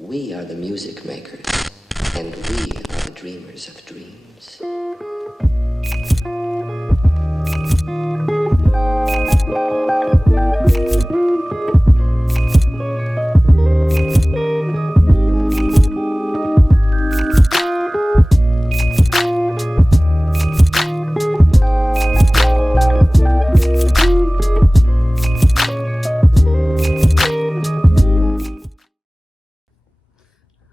We are the music makers, and we are the dreamers of dreams.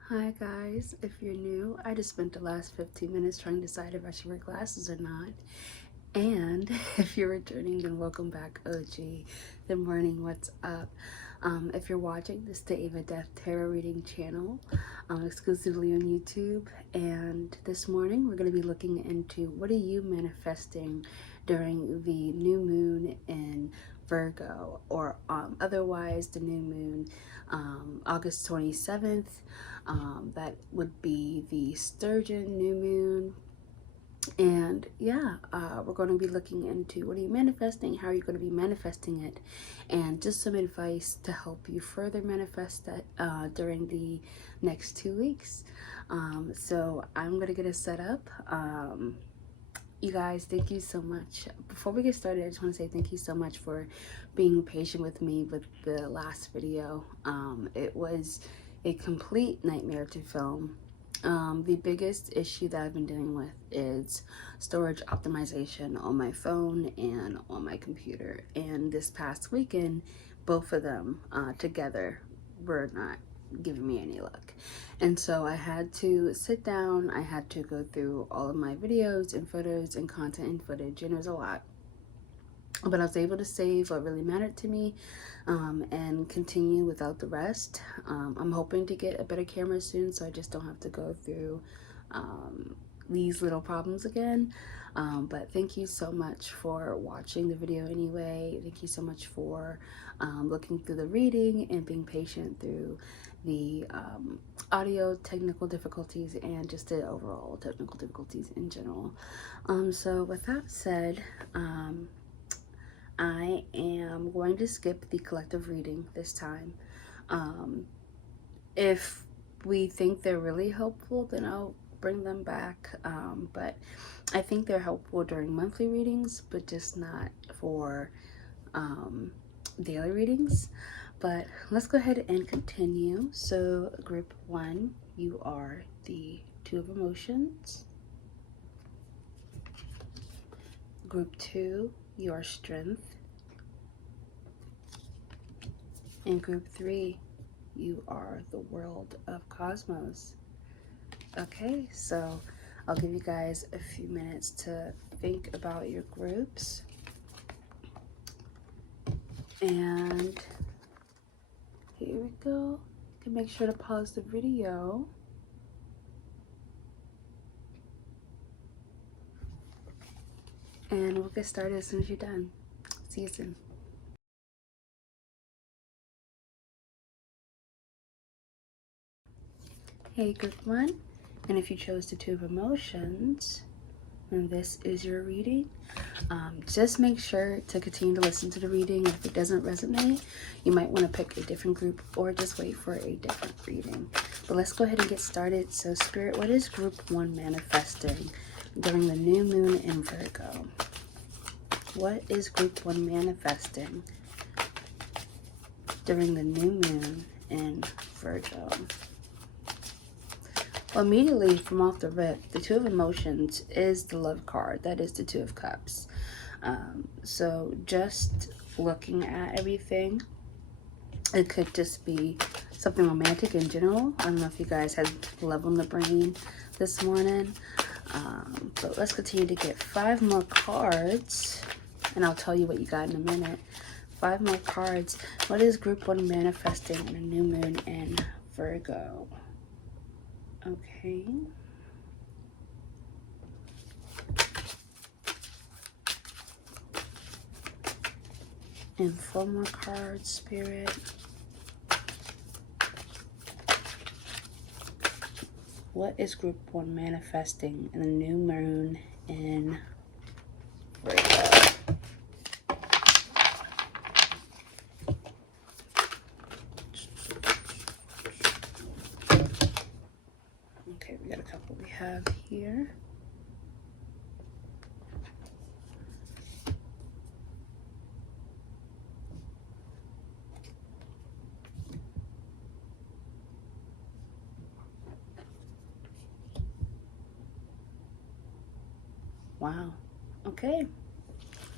Hi guys, if you're new, I just spent the last 15 minutes trying to decide if I should wear glasses or not. And if you're returning, then welcome back, OG. Good morning, what's up? If you're watching, this is the Ava Death Tarot Reading channel, exclusively on YouTube. And this morning, we're going to be looking into what are you manifesting during the new moon in Virgo, or otherwise the new moon August 27th. That would be the Sturgeon new moon. And yeah, we're going to be looking into what are you manifesting, how are you going to be manifesting it, and just some advice to help you further manifest that during the next 2 weeks. So I'm going to get us set up. You guys, thank you so much. Before we get started, I just want to say thank you so much for being patient with me with the last video. It was a complete nightmare to film. The biggest issue that I've been dealing with is storage optimization on my phone and on my computer. And this past weekend, both of them together were not giving me any luck. And so I had to sit down, I had to go through all of my videos and photos and content and footage, and it was a lot. But I was able to save what really mattered to me and continue without the rest. I'm hoping to get a better camera soon, so I just don't have to go through these little problems again. But thank you so much for watching the video anyway. Thank you so much for looking through the reading and being patient through the audio technical difficulties and just the overall technical difficulties in general. So with that said, I am going to skip the collective reading this time. If we think they're really helpful, then I'll bring them back. But I think they're helpful during monthly readings, but just not for daily readings. But let's go ahead and continue. So group 1, you are the Two of Emotions. Group 2, you are Strength. In group 3, you are the World of Cosmos. Okay, so I'll give you guys a few minutes to think about your groups. And here we go. You can make sure to pause the video. And we'll get started as soon as you're done. See you soon. Hey, group 1. And if you chose the Two of Emotions, and this is your reading, just make sure to continue to listen to the reading. If it doesn't resonate, you might want to pick a different group or just wait for a different reading. But let's go ahead and get started. So Spirit, what is group 1 manifesting during the new moon in Virgo? What is group 1 manifesting during the new moon in Virgo? Well, immediately from off the rip, the Two of Emotions is the Love card. That is the Two of Cups. So just looking at everything, it could just be something romantic in general. I don't know if you guys had love on the brain this morning. But let's continue to get 5 more cards, and I'll tell you what you got in a minute. 5 more cards. What is group 1 manifesting in a new moon in Virgo? Okay. And 4 more cards, Spirit. What is group 1 manifesting in the new moon in Virgo? have here. Wow. Okay.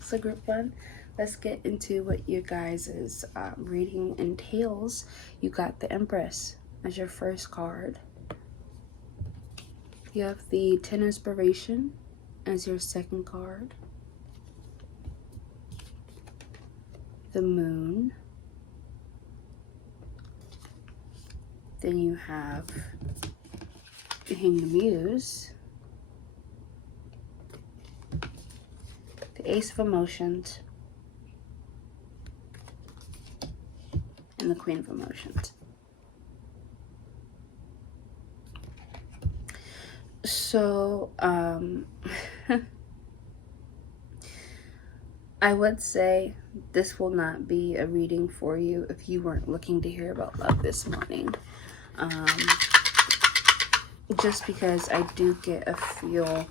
So group one, let's get into what you guys' reading entails. You got the Empress as your first card. You have the 10 Inspiration as your second card. The Moon. Then you have the Hanged Muse. The Ace of Emotions. And the Queen of Emotions. So, I would say this will not be a reading for you if you weren't looking to hear about love this morning. Just because I do get a feel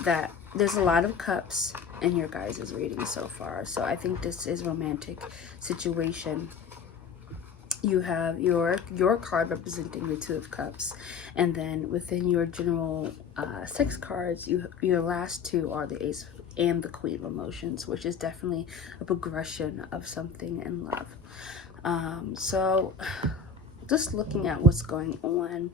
that there's a lot of cups in your guys' reading so far. So I think this is a romantic situation. You have your card representing the Two of Cups, and then within your general 6 cards, your last 2 are the Ace and the Queen of Emotions, which is definitely a progression of something in love. So just looking at what's going on,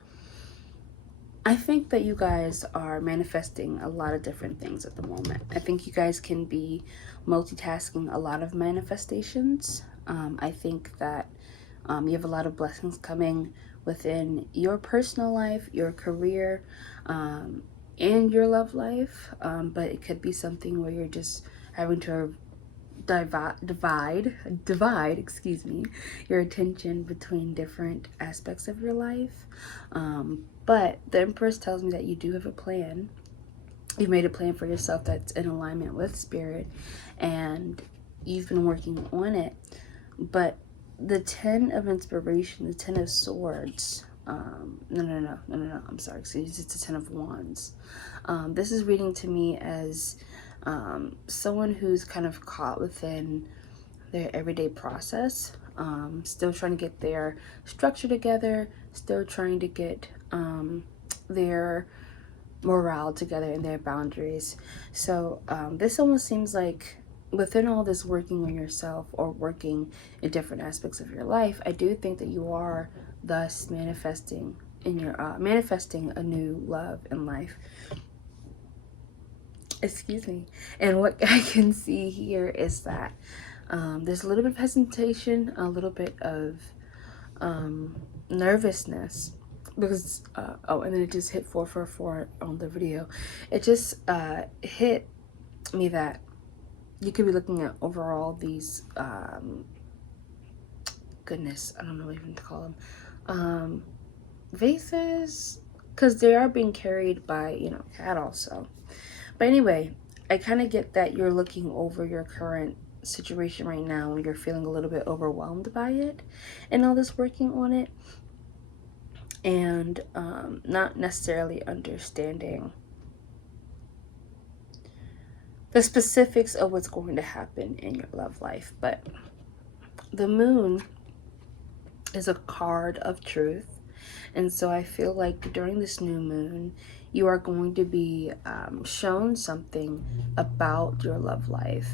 I think that you guys are manifesting a lot of different things at the moment. I think you guys can be multitasking a lot of manifestations. I think that you have a lot of blessings coming within your personal life, your career, and your love life. But it could be something where you're just having to divide, excuse me, your attention between different aspects of your life. But the Empress tells me that you do have a plan. You've made a plan for yourself that's in alignment with Spirit, and you've been working on it. But the 10 of Inspiration, the 10 of Swords, no, I'm sorry, excuse me, it's the 10 of Wands. This is reading to me as someone who's kind of caught within their everyday process, still trying to get their structure together, still trying to get their morale together and their boundaries. So this almost seems like within all this working on yourself or working in different aspects of your life, I do think that you are thus manifesting in your manifesting a new love in life. Excuse me. And what I can see here is that there's a little bit of hesitation, a little bit of nervousness, because oh, and then it just hit 444 on the video. It just hit me that you could be looking at overall these goodness, I don't know what even to call them, vases, because they are being carried by, you know, cat also. But anyway, I kind of get that you're looking over your current situation right now and you're feeling a little bit overwhelmed by it and all this working on it, and not necessarily understanding the specifics of what's going to happen in your love life. But the Moon is a card of truth, and so I feel like during this new moon you are going to be shown something about your love life.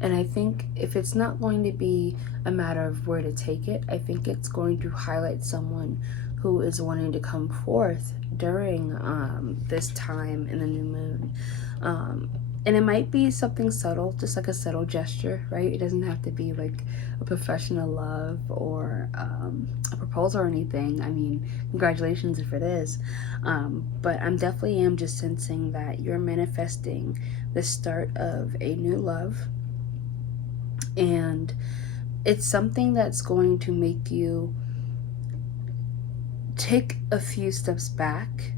And I think if it's not going to be a matter of where to take it, I think it's going to highlight someone who is wanting to come forth during this time in the new moon. And it might be something subtle, just like a subtle gesture, right? It doesn't have to be like a professional love or a proposal or anything. I mean, congratulations if it is. But I'm definitely am just sensing that you're manifesting the start of a new love. And it's something that's going to make you take a few steps back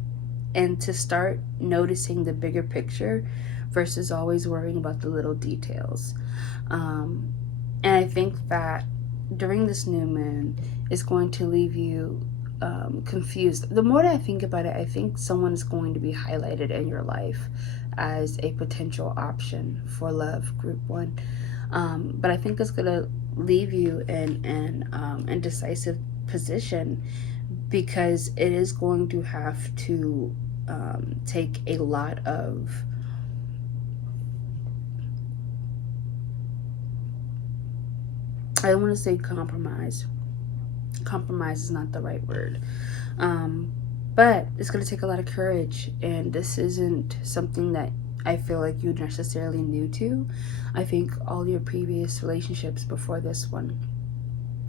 and to start noticing the bigger picture versus always worrying about the little details. And I think that during this new moon is going to leave you confused. The more that I think about it, I think someone is going to be highlighted in your life as a potential option for love, group 1. But I think it's going to leave you in an indecisive position, because it is going to have to take a lot of I don't want to say compromise. Compromise is not the right word. But it's going to take a lot of courage, and this isn't something that I feel like you're necessarily new to. I think all your previous relationships before this one,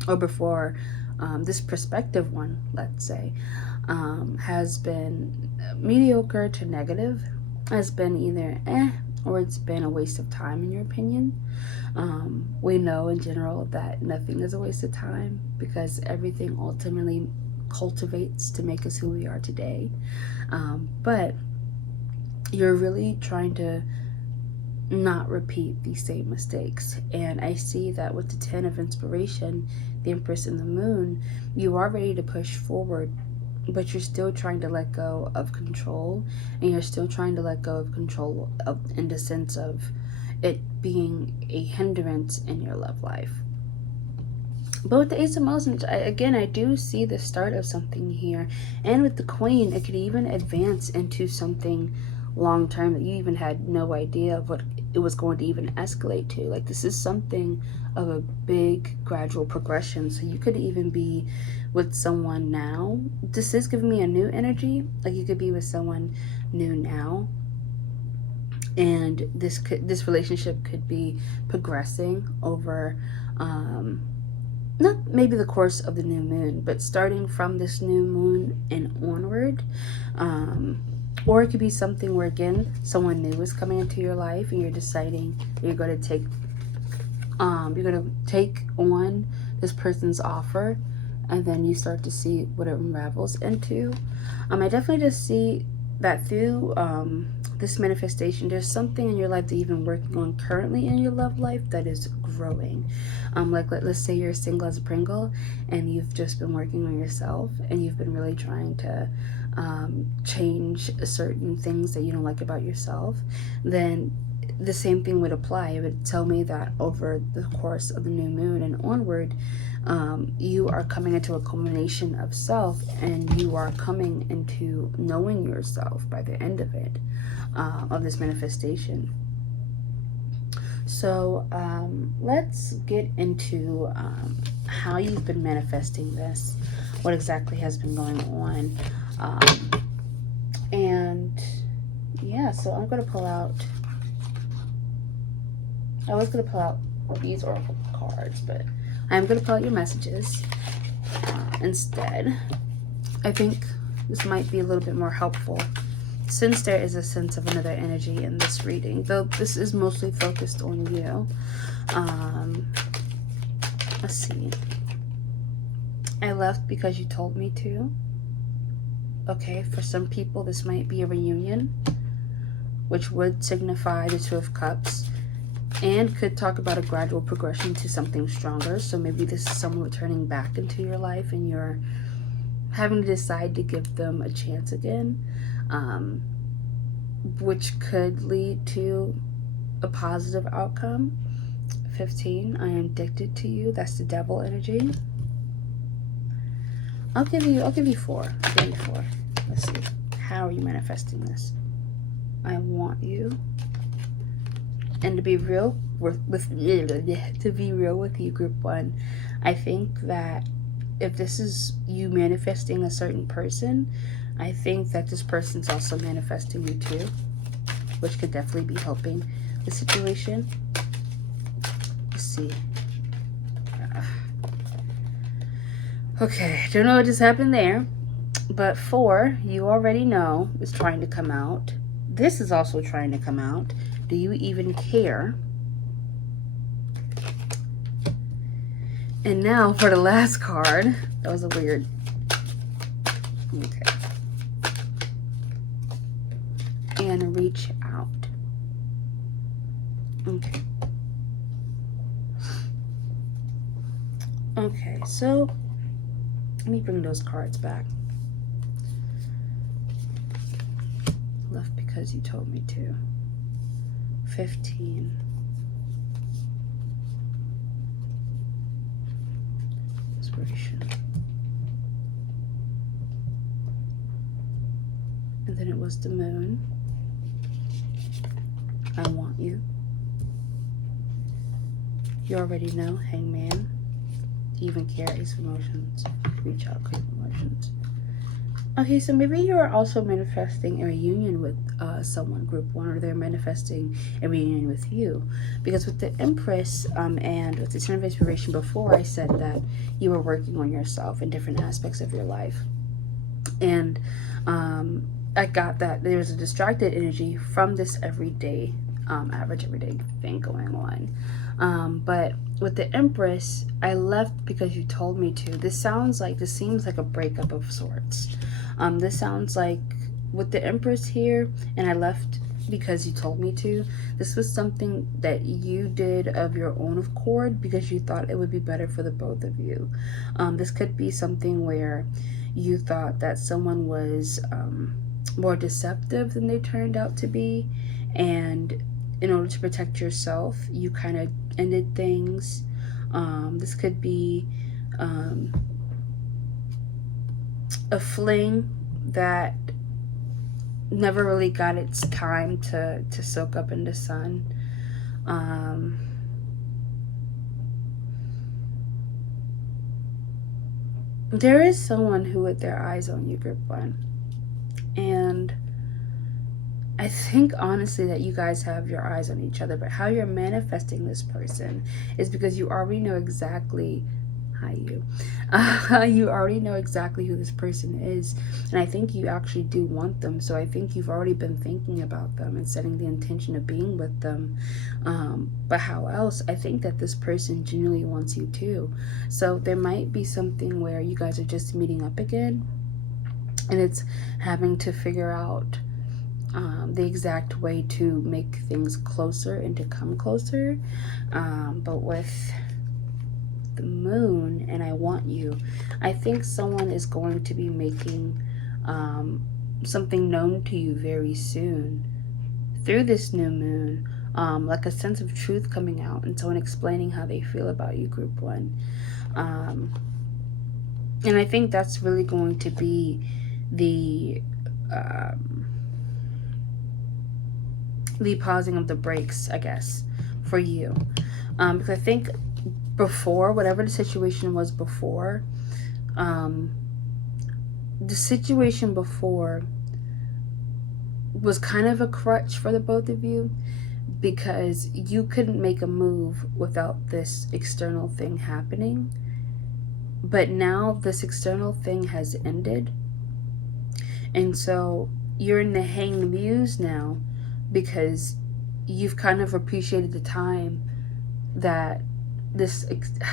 or before this prospective one, let's say, has been mediocre to negative, has been either or it's been a waste of time, in your opinion. We know in general that nothing is a waste of time, because everything ultimately cultivates to make us who we are today. But you're really trying to not repeat these same mistakes. And I see that with the 10 of inspiration, the Empress and the Moon, you are ready to push forward, but you're still trying to let go of control, and you're still trying to let go of control in the sense of it being a hindrance in your love life. But with the Ace of Emotions, I do see the start of something here. And with the Queen, it could even advance into something long term that you even had no idea of what it was going to even escalate to. Like, this is something of a big gradual progression. So you could even be with someone now. This is giving me a new energy. Like, you could be with someone new now, and this relationship could be progressing over not maybe the course of the new moon, but starting from this new moon and onward. Or it could be something where, again, someone new is coming into your life, and you're deciding you're going to take on this person's offer, and then you start to see what it unravels into. I definitely just see that through this manifestation, there's something in your life that you've been working on currently in your love life that is growing. Like, let's say you're single as a Pringle, and you've just been working on yourself, and you've been really trying to change certain things that you don't like about yourself. Then the same thing would apply. It would tell me that over the course of the new moon and onward, you are coming into a culmination of self, and you are coming into knowing yourself by the end of it, of this manifestation. So let's get into how you've been manifesting this, what exactly has been going on. And yeah, so I'm going to pull out, I was going to pull out these oracle cards, but I'm going to pull out your messages instead. I think this might be a little bit more helpful, since there is a sense of another energy in this reading, though this is mostly focused on you. Let's see. I left because you told me to. Okay, for some people this might be a reunion, which would signify the Two of Cups, and could talk about a gradual progression to something stronger. So maybe this is someone returning back into your life, and you're having to decide to give them a chance again, which could lead to a positive outcome. 15, I am addicted to you. That's the Devil energy. I'll give you 4. I'll give you 4. Let's see. How are you manifesting this? I want you. And to be real with you, group 1, I think that if this is you manifesting a certain person, I think that this person's also manifesting you too, which could definitely be helping the situation. Let's see. Okay, don't know what just happened there, but 4, you already know, is trying to come out. This is also trying to come out. Do you even care? And now for the last card. That was a weird. Okay. And reach out. Okay. Okay, so Let me bring those cards back. Left because you told me to. 15. Inspiration. And then it was the moon. I want you. You already know, Hangman. Even care, Ace of Emotions. Reach out, Queen of Emotions. Okay, so maybe you're also manifesting a reunion with someone, group 1, or they're manifesting a reunion with you. Because with the Empress and with the Ten of Inspiration before, I said that you were working on yourself in different aspects of your life. And I got that there was a distracted energy from this everyday, average everyday thing going on. But with the Empress, I left because you told me to. This seems like a breakup of sorts. This sounds like with the Empress here, and I left because you told me to. This was something that you did of your own accord because you thought it would be better for the both of you. This could be something where you thought that someone was more deceptive than they turned out to be, and in order to protect yourself, you kind of ended things. This could be a fling that never really got its time to soak up in the sun. There is someone who with their eyes on you, group 1. And I think honestly that you guys have your eyes on each other, but how you're manifesting this person is because you already know exactly, you already know exactly who this person is, and I think you actually do want them. So I think you've already been thinking about them and setting the intention of being with them. But how else? I think that this person genuinely wants you too. So there might be something where you guys are just meeting up again, and it's having to figure out the exact way to make things closer and to come closer. But with the moon and I want you, I think someone is going to be making something known to you very soon through this new moon, like a sense of truth coming out and someone explaining how they feel about you, group 1. And I think that's really going to be the pausing of the brakes, I guess, for you. Because I think before, whatever the situation was before, the situation before was kind of a crutch for the both of you, because you couldn't make a move without this external thing happening. But now this external thing has ended, and so you're in the hanged muse now, because you've kind of appreciated the time that this,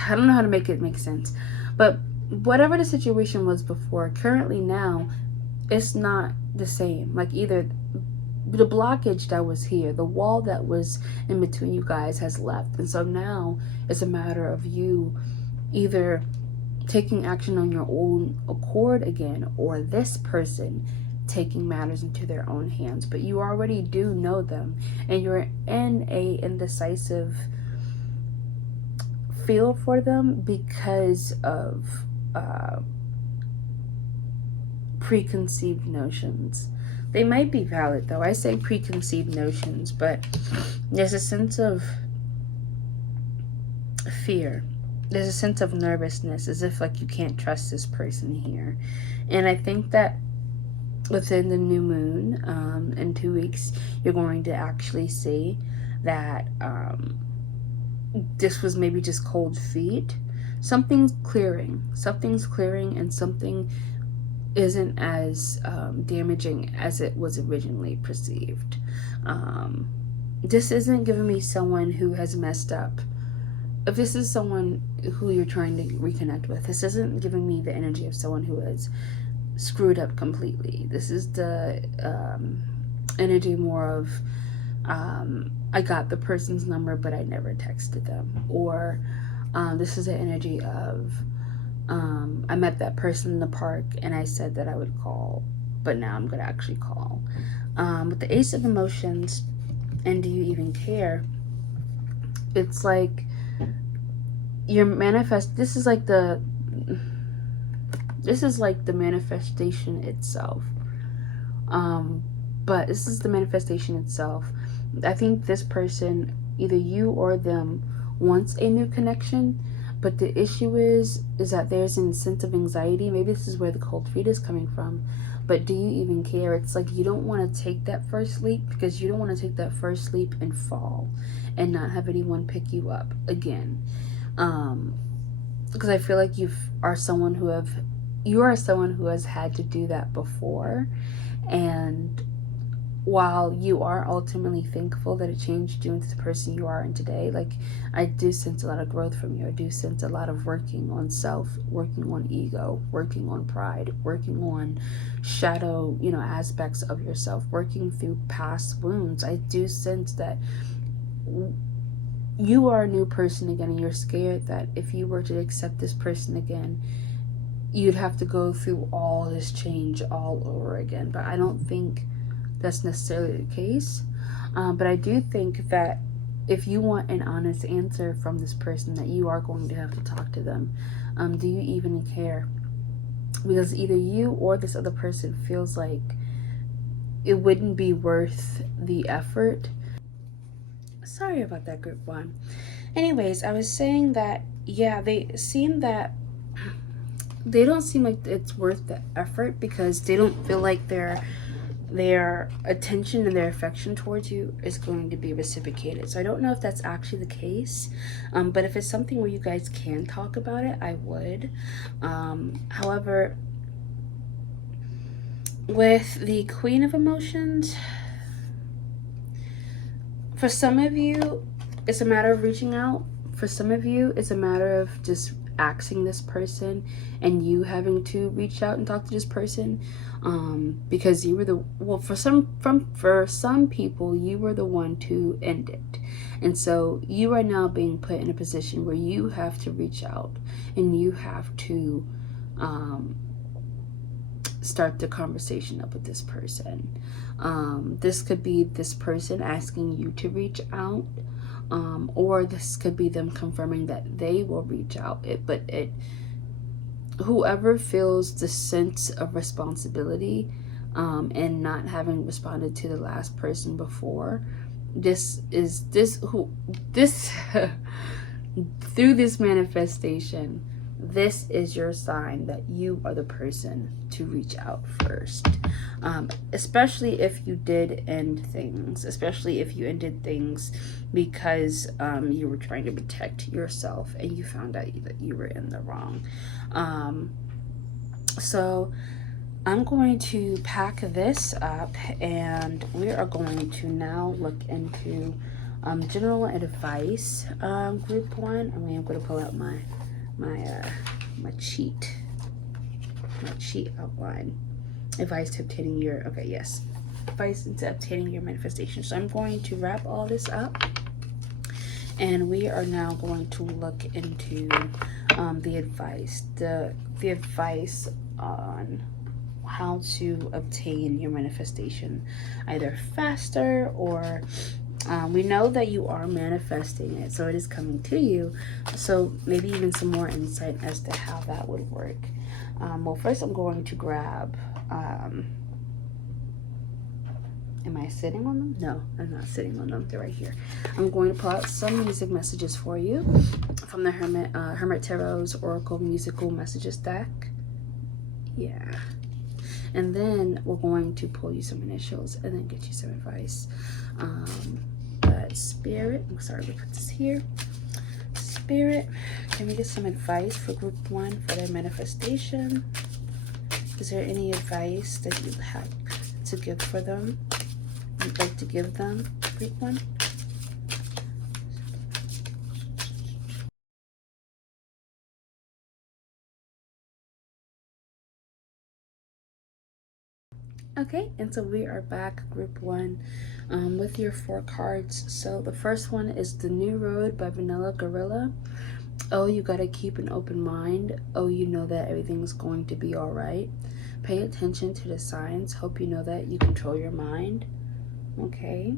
I don't know how to make it make sense, but whatever the situation was before, currently now, it's not the same. Like, either the blockage that was here, the wall that was in between you guys has left, and so now it's a matter of you either taking action on your own accord again, or this person taking matters into their own hands. But you already do know them, and you're in a indecisive feel for them because of preconceived notions. They might be valid though. I say preconceived notions, but there's a sense of fear. There's a sense of nervousness, as if like you can't trust this person here. And I think that within the new moon, in 2 weeks, you're going to actually see that this was maybe just cold feet. Something's clearing, and something isn't as damaging as it was originally perceived. This isn't giving me someone who has messed up. If this is someone who you're trying to reconnect with, this isn't giving me the energy of someone who has screwed up completely. This is the energy more of I got the person's number but I never texted them, or this is the energy of I met that person in the park and I said that I would call, but now I'm gonna actually call. With the Ace of Emotions and Do You Even Care? It's like your this is like the manifestation itself. But this is the manifestation itself. I think this person, either you or them, wants a new connection, but the issue is that there's an sense of anxiety. Maybe this is where the cold feet is coming from. But do you even care? It's like you don't want to take that first leap, because you don't want to take that first leap and fall and not have anyone pick you up again. Because I feel like you are someone who has had to do that before. And while you are ultimately thankful that it changed you into the person you are in today, like, I do sense a lot of growth from you. I do sense a lot of working on self, working on ego, working on pride, working on shadow, aspects of yourself, working through past wounds. I do sense that you are a new person again, and you're scared that if you were to accept this person again, you'd have to go through all this change all over again. But I don't think that's necessarily the case. But I do think that if you want an honest answer from this person, that you are going to have to talk to them. Do you even care? Because either you or this other person feels like it wouldn't be worth the effort. Sorry about that, group one. Anyways, I was saying that, yeah, they don't seem like it's worth the effort, because they don't feel like their attention and their affection towards you is going to be reciprocated. So I don't know if that's actually the case, but if it's something where you guys can talk about it, I would. However, with the Queen of Emotions, for some of you, it's a matter of reaching out. For some of you, it's a matter of just asking this person and you having to reach out and talk to this person, because you were for some people, you were the one to end it. And so you are now being put in a position where you have to reach out and you have to start the conversation up with this person. This could be this person asking you to reach out, or this could be them confirming that they will reach out. Whoever feels the sense of responsibility, and not having responded to the last person before, through this manifestation, this is your sign that you are the person to reach out first. Especially if you did end things, especially if you ended things because you were trying to protect yourself and you found out that you were in the wrong. So I'm going to pack this up and we are going to now look into general advice, group one. I mean, I'm going to pull out my cheat outline. Advice to obtaining your, advice into obtaining your manifestation. So I'm going to wrap all this up and we are now going to look into the advice on how to obtain your manifestation either faster, or we know that you are manifesting it, so it is coming to you. So maybe even some more insight as to how that would work. Well, first I'm going to grab, am I sitting on them? No, I'm not sitting on them. They're right here. I'm going to pull out some music messages for you from the Hermit Tarot's Oracle Musical Messages deck. Yeah. And then we're going to pull you some initials and then get you some advice. But Spirit, I'm sorry, we put this here. Spirit, can we get some advice for group one for their manifestation? Is there any advice that you have to give for them? You'd like to give them, group one? Okay, and so we are back, group one, with your 4 cards. So the first one is The New Road by Vanilla Gorilla. Oh, you got to keep an open mind. Oh, you know that everything's going to be all right. Pay attention to the signs. Hope you know that you control your mind. Okay.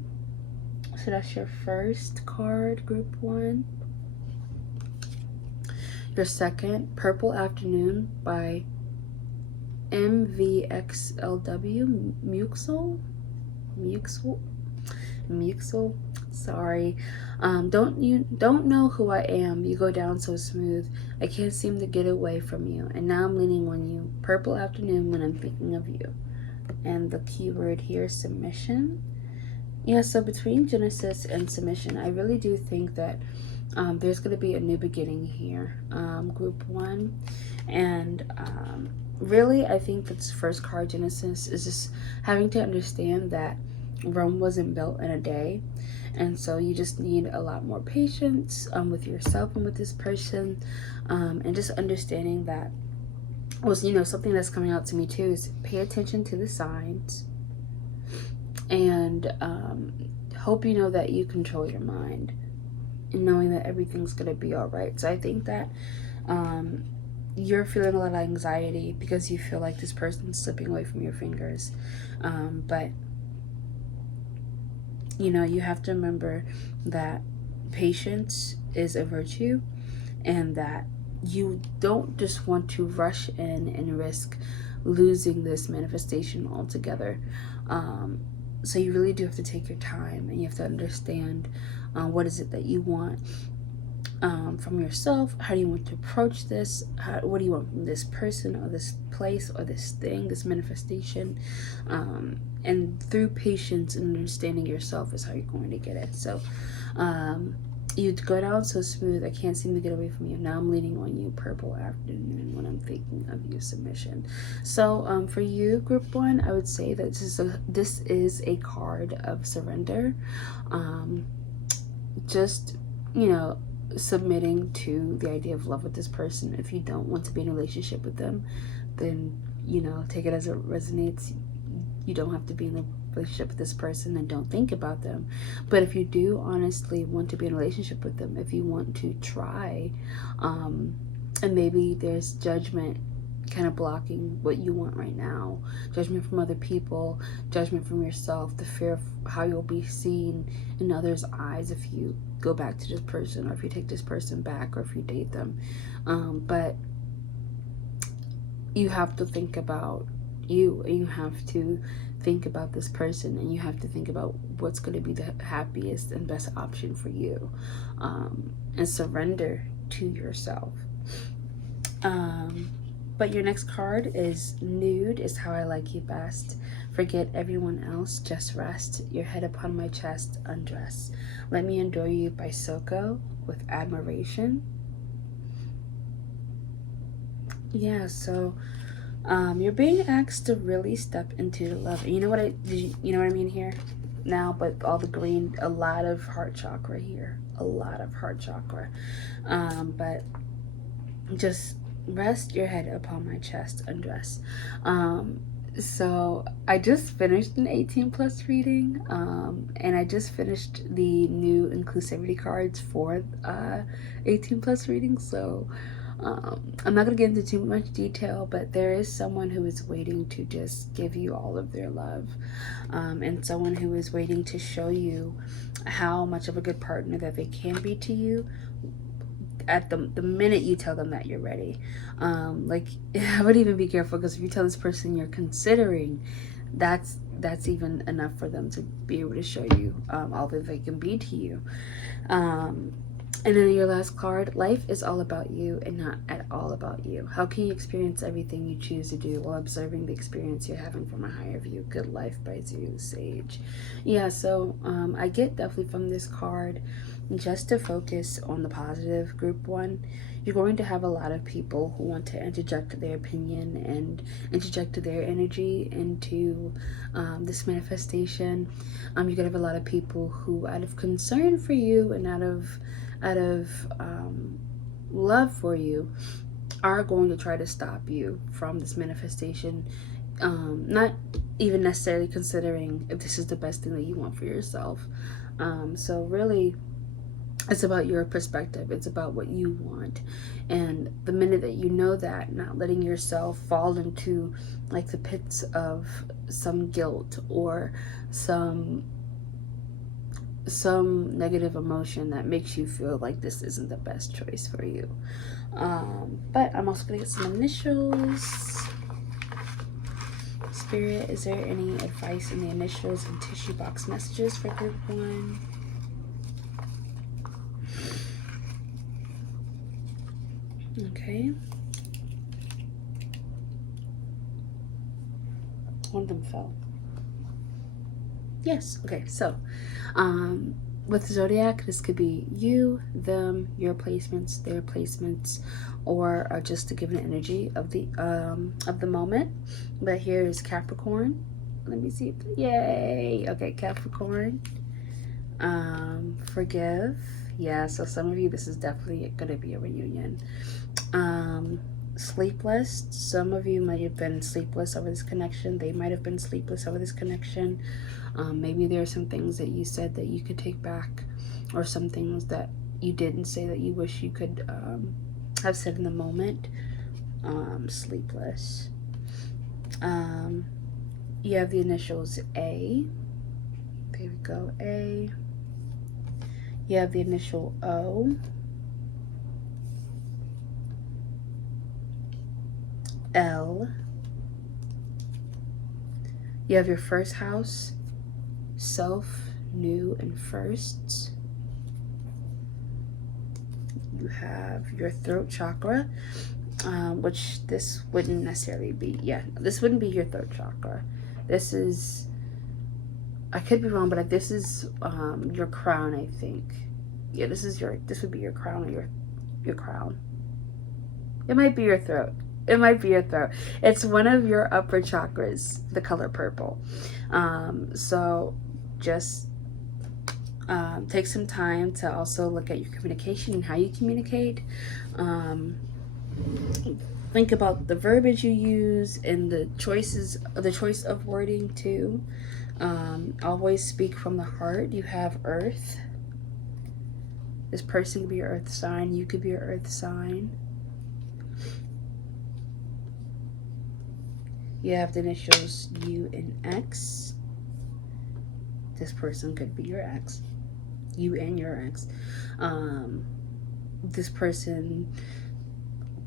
So that's your first card, group 1. Your second, Purple Afternoon by MVXLW Muxel. Sorry. Don't know who I am. You go down so smooth. I can't seem to get away from you. And now I'm leaning on you. Purple Afternoon when I'm thinking of you. And the keyword here is submission. Yeah, so between Genesis and submission, I really do think that there's going to be a new beginning here, group 1. And really, I think that this first card, Genesis, is just having to understand that Rome wasn't built in a day. And so you just need a lot more patience with yourself and with this person. And just understanding that was, something that's coming out to me too is pay attention to the signs. And hope you know that you control your mind. And knowing that everything's going to be all right. So I think that you're feeling a lot of anxiety because you feel like this person's slipping away from your fingers. But you have to remember that patience is a virtue, and that you don't just want to rush in and risk losing this manifestation altogether. So you really do have to take your time, and you have to understand what is it that you want from yourself. How do you want to approach this? What do you want from this person or this place or this thing, this manifestation? And through patience and understanding yourself is how you're going to get it. So you go down so smooth, I can't seem to get away from you. Now I'm leaning on you, Purple Afternoon, when I'm thinking of you, submission. So for you, group 1, I would say that this is a card of surrender. Just, submitting to the idea of love with this person. If you don't want to be in a relationship with them, then, take it as it resonates. You don't have to be in a relationship with this person, and don't think about them. But if you do honestly want to be in a relationship with them, if you want to try, and maybe there's judgment kind of blocking what you want right now, judgment from other people, judgment from yourself, the fear of how you'll be seen in others' eyes if you go back to this person, or if you take this person back, or if you date them. But you have to think about you, and you have to think about this person, and you have to think about what's going to be the happiest and best option for you, and surrender to yourself. But your next card is Nude is How I Like You Best. Forget everyone else, just rest. Your head upon my chest, undress. Let me adore you by Soko with admiration. Yeah, so you're being asked to really step into the love. You know what I mean here now? But all the green, a lot of heart chakra here, a lot of heart chakra. But just rest your head upon my chest, undress. So I just finished an 18 plus reading, and I just finished the new inclusivity cards for 18 plus reading. So I'm not going to get into too much detail, but there is someone who is waiting to just give you all of their love, and someone who is waiting to show you how much of a good partner that they can be to you at the minute you tell them that you're ready. Like, I would even be careful, because if you tell this person you're considering, that's even enough for them to be able to show you all that they can be to you. And then your last card, life is all about you and not at all about you. How can you experience everything you choose to do while observing the experience you're having from a higher view? Good life by Zeus Sage. Yeah, so I get definitely from this card just to focus on the positive, group 1. You're going to have a lot of people who want to interject their opinion and interject their energy into this manifestation. You're going to have a lot of people who, out of concern for you and out of love for you, are going to try to stop you from this manifestation, not even necessarily considering if this is the best thing that you want for yourself. So really, It's about your perspective. It's about what you want. And the minute that you know that, not letting yourself fall into like the pits of some guilt or some negative emotion that makes you feel like this isn't the best choice for you. But I'm also gonna get some initials. Spirit, is there any advice in the initials and tissue box messages for group 1? Okay. One of them fell. Yes. Okay. So, with Zodiac, this could be you, them, your placements, their placements, or just to give an energy of the moment. But here's Capricorn. Let me see. Yay. Okay, Capricorn. Forgive. Yeah. So some of you, this is definitely going to be a reunion. Sleepless. Some of you might have been sleepless over this connection. They might have been sleepless over this connection. Maybe there are some things that you said that you could take back, or some things that you didn't say that you wish you could have said in the moment. Sleepless. You have the initials A. There we go, A. You have the initial O. L. You have your first house, self, new, and firsts. You have your throat chakra, which this wouldn't necessarily be. Yeah, this wouldn't be your throat chakra. This is, I could be wrong, but this is your crown, I think. Yeah, this would be your crown, or your crown. It might be your throat. It might be your throat. It's one of your upper chakras, the color purple. So just take some time to also look at your communication and how you communicate. Think about the verbiage you use and the choice of wording too. Always speak from the heart. You have Earth. This person could be your Earth sign. You could be your Earth sign. You have the initials U and X. This person could be your ex. You and your ex. This person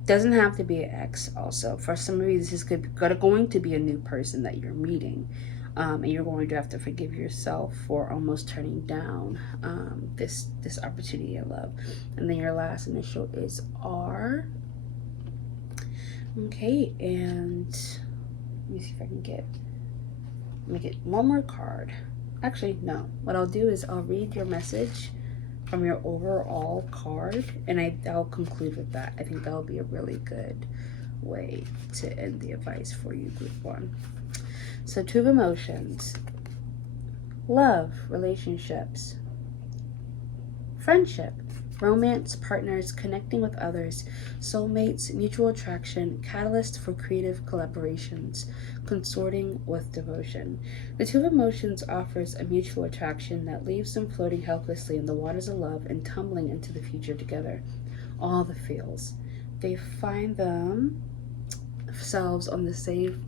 doesn't have to be an ex also. For some of you, this is going to be a new person that you're meeting. And you're going to have to forgive yourself for almost turning down this opportunity of love. And then your last initial is R. Okay, and let me see if I can get one more card. Actually, no. What I'll do is I'll read your message from your overall card, and I'll conclude with that. I think that'll be a really good way to end the advice for you, group 1. So 2 of emotions. Love, relationships, friendship, romance, partners, connecting with others, soulmates, mutual attraction, catalyst for creative collaborations, consorting with devotion. The 2 of emotions offers a mutual attraction that leaves them floating helplessly in the waters of love and tumbling into the future together. All the feels. They find themselves on the same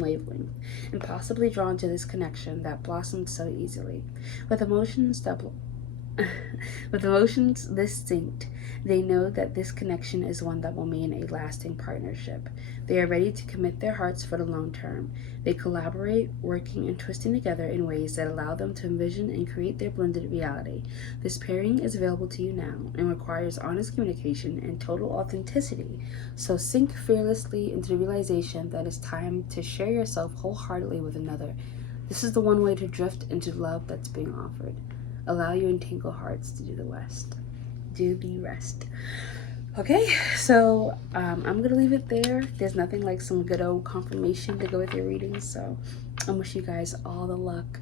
wavelength and possibly drawn to this connection that blossomed so easily. With emotions distinct, they know that this connection is one that will mean a lasting partnership. They are ready to commit their hearts for the long term. They collaborate, working and twisting together in ways that allow them to envision and create their blended reality. This pairing is available to you now and requires honest communication and total authenticity. So sink fearlessly into the realization that it's time to share yourself wholeheartedly with another. This is the one way to drift into love that's being offered. Allow your entangled hearts to do the rest. Okay, so I'm gonna leave it there. There's nothing like some good old confirmation to go with your reading, so I wish you guys all the luck,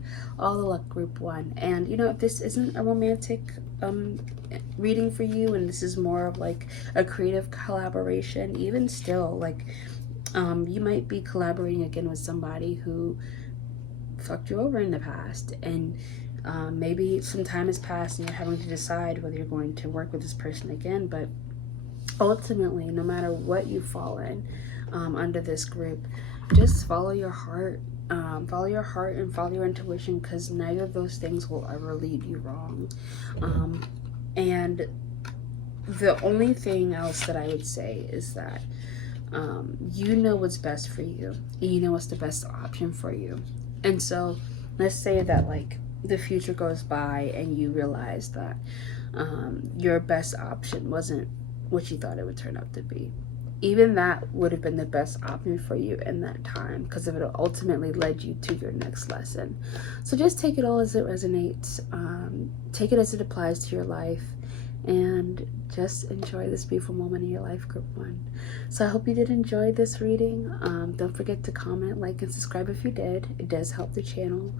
group 1. And you know, if this isn't a romantic reading for you, and this is more of like a creative collaboration, even still, like you might be collaborating again with somebody who fucked you over in the past, and Maybe some time has passed and you're having to decide whether you're going to work with this person again, but ultimately, no matter what you fall in under this group, just follow your heart. Follow your heart and follow your intuition, because neither of those things will ever lead you wrong. And the only thing else that I would say is that you know what's best for you. You know what's the best option for you. And so let's say that like the future goes by and you realize that your best option wasn't what you thought it would turn out to be. Even that would have been the best option for you in that time, because it would ultimately led you to your next lesson. So just take it all as it resonates. Take it as it applies to your life, and just enjoy this beautiful moment in your life, group 1. So I hope you did enjoy this reading. Don't forget to comment, like, and subscribe if you did. It does help the channel.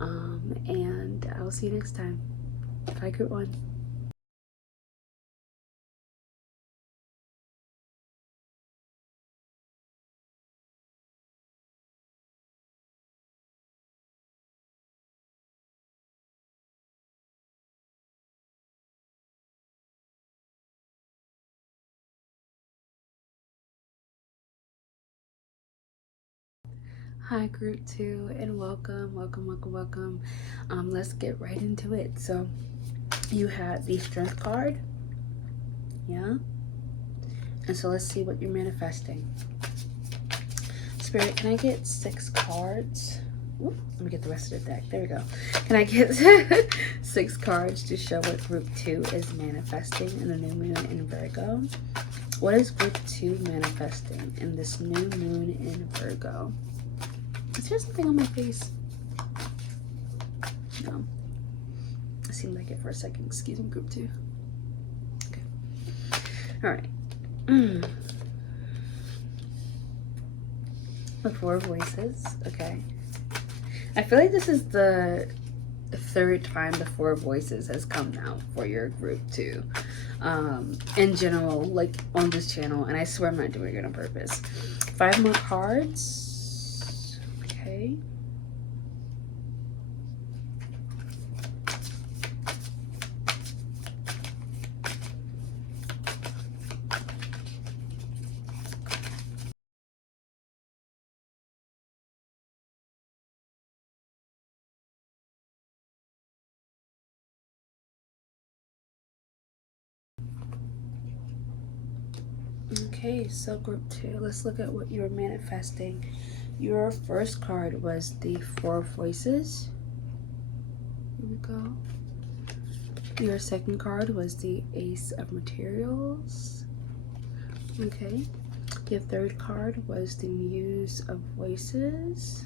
And I will see you next time. Bye, group 1. Hi, group 2, and welcome, welcome, welcome, welcome. Let's get right into it. So you had the Strength card, yeah? And so let's see what you're manifesting. Spirit, can I get 6 cards? Ooh, let me get the rest of the deck. There we go. Can I get 6 cards to show what group 2 is manifesting in the new moon in Virgo? What is group 2 manifesting in this new moon in Virgo? Is there something on my face? No. It seemed like it for a second. Excuse me, group 2. Okay. All right. The 4 of Voices. Okay. I feel like this is the 3rd time the 4 of Voices has come now for your group 2. In general, like on this channel, and I swear I'm not doing it on purpose. 5 more cards. Okay. Okay, so group 2, let's look at what you're manifesting. Your first card was the 4 of Voices. Here we go. Your second card was the Ace of Materials. Okay. Your third card was the Muse of Voices.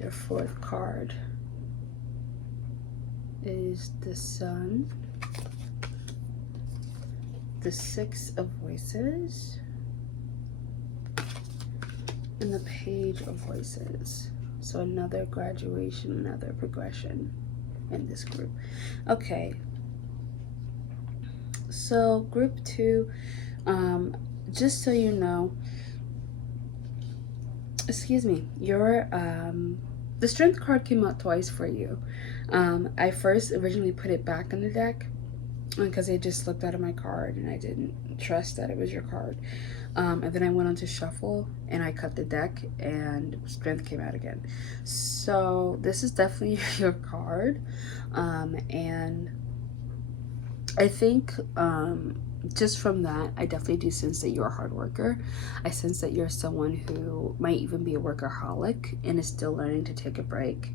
Your fourth card is the Sun. The 6 of Voices. And the Page of Voices. So another graduation, another progression in this group. Okay. So group 2, just so you know, excuse me, your the Strength card came out twice for you. I first originally put it back in the deck because it just slipped out of my card and I didn't trust that it was your card. And then I went on to shuffle and I cut the deck and Strength came out again. So this is definitely your card. And I think just from that, I definitely do sense that you're a hard worker. I sense that you're someone who might even be a workaholic and is still learning to take a break.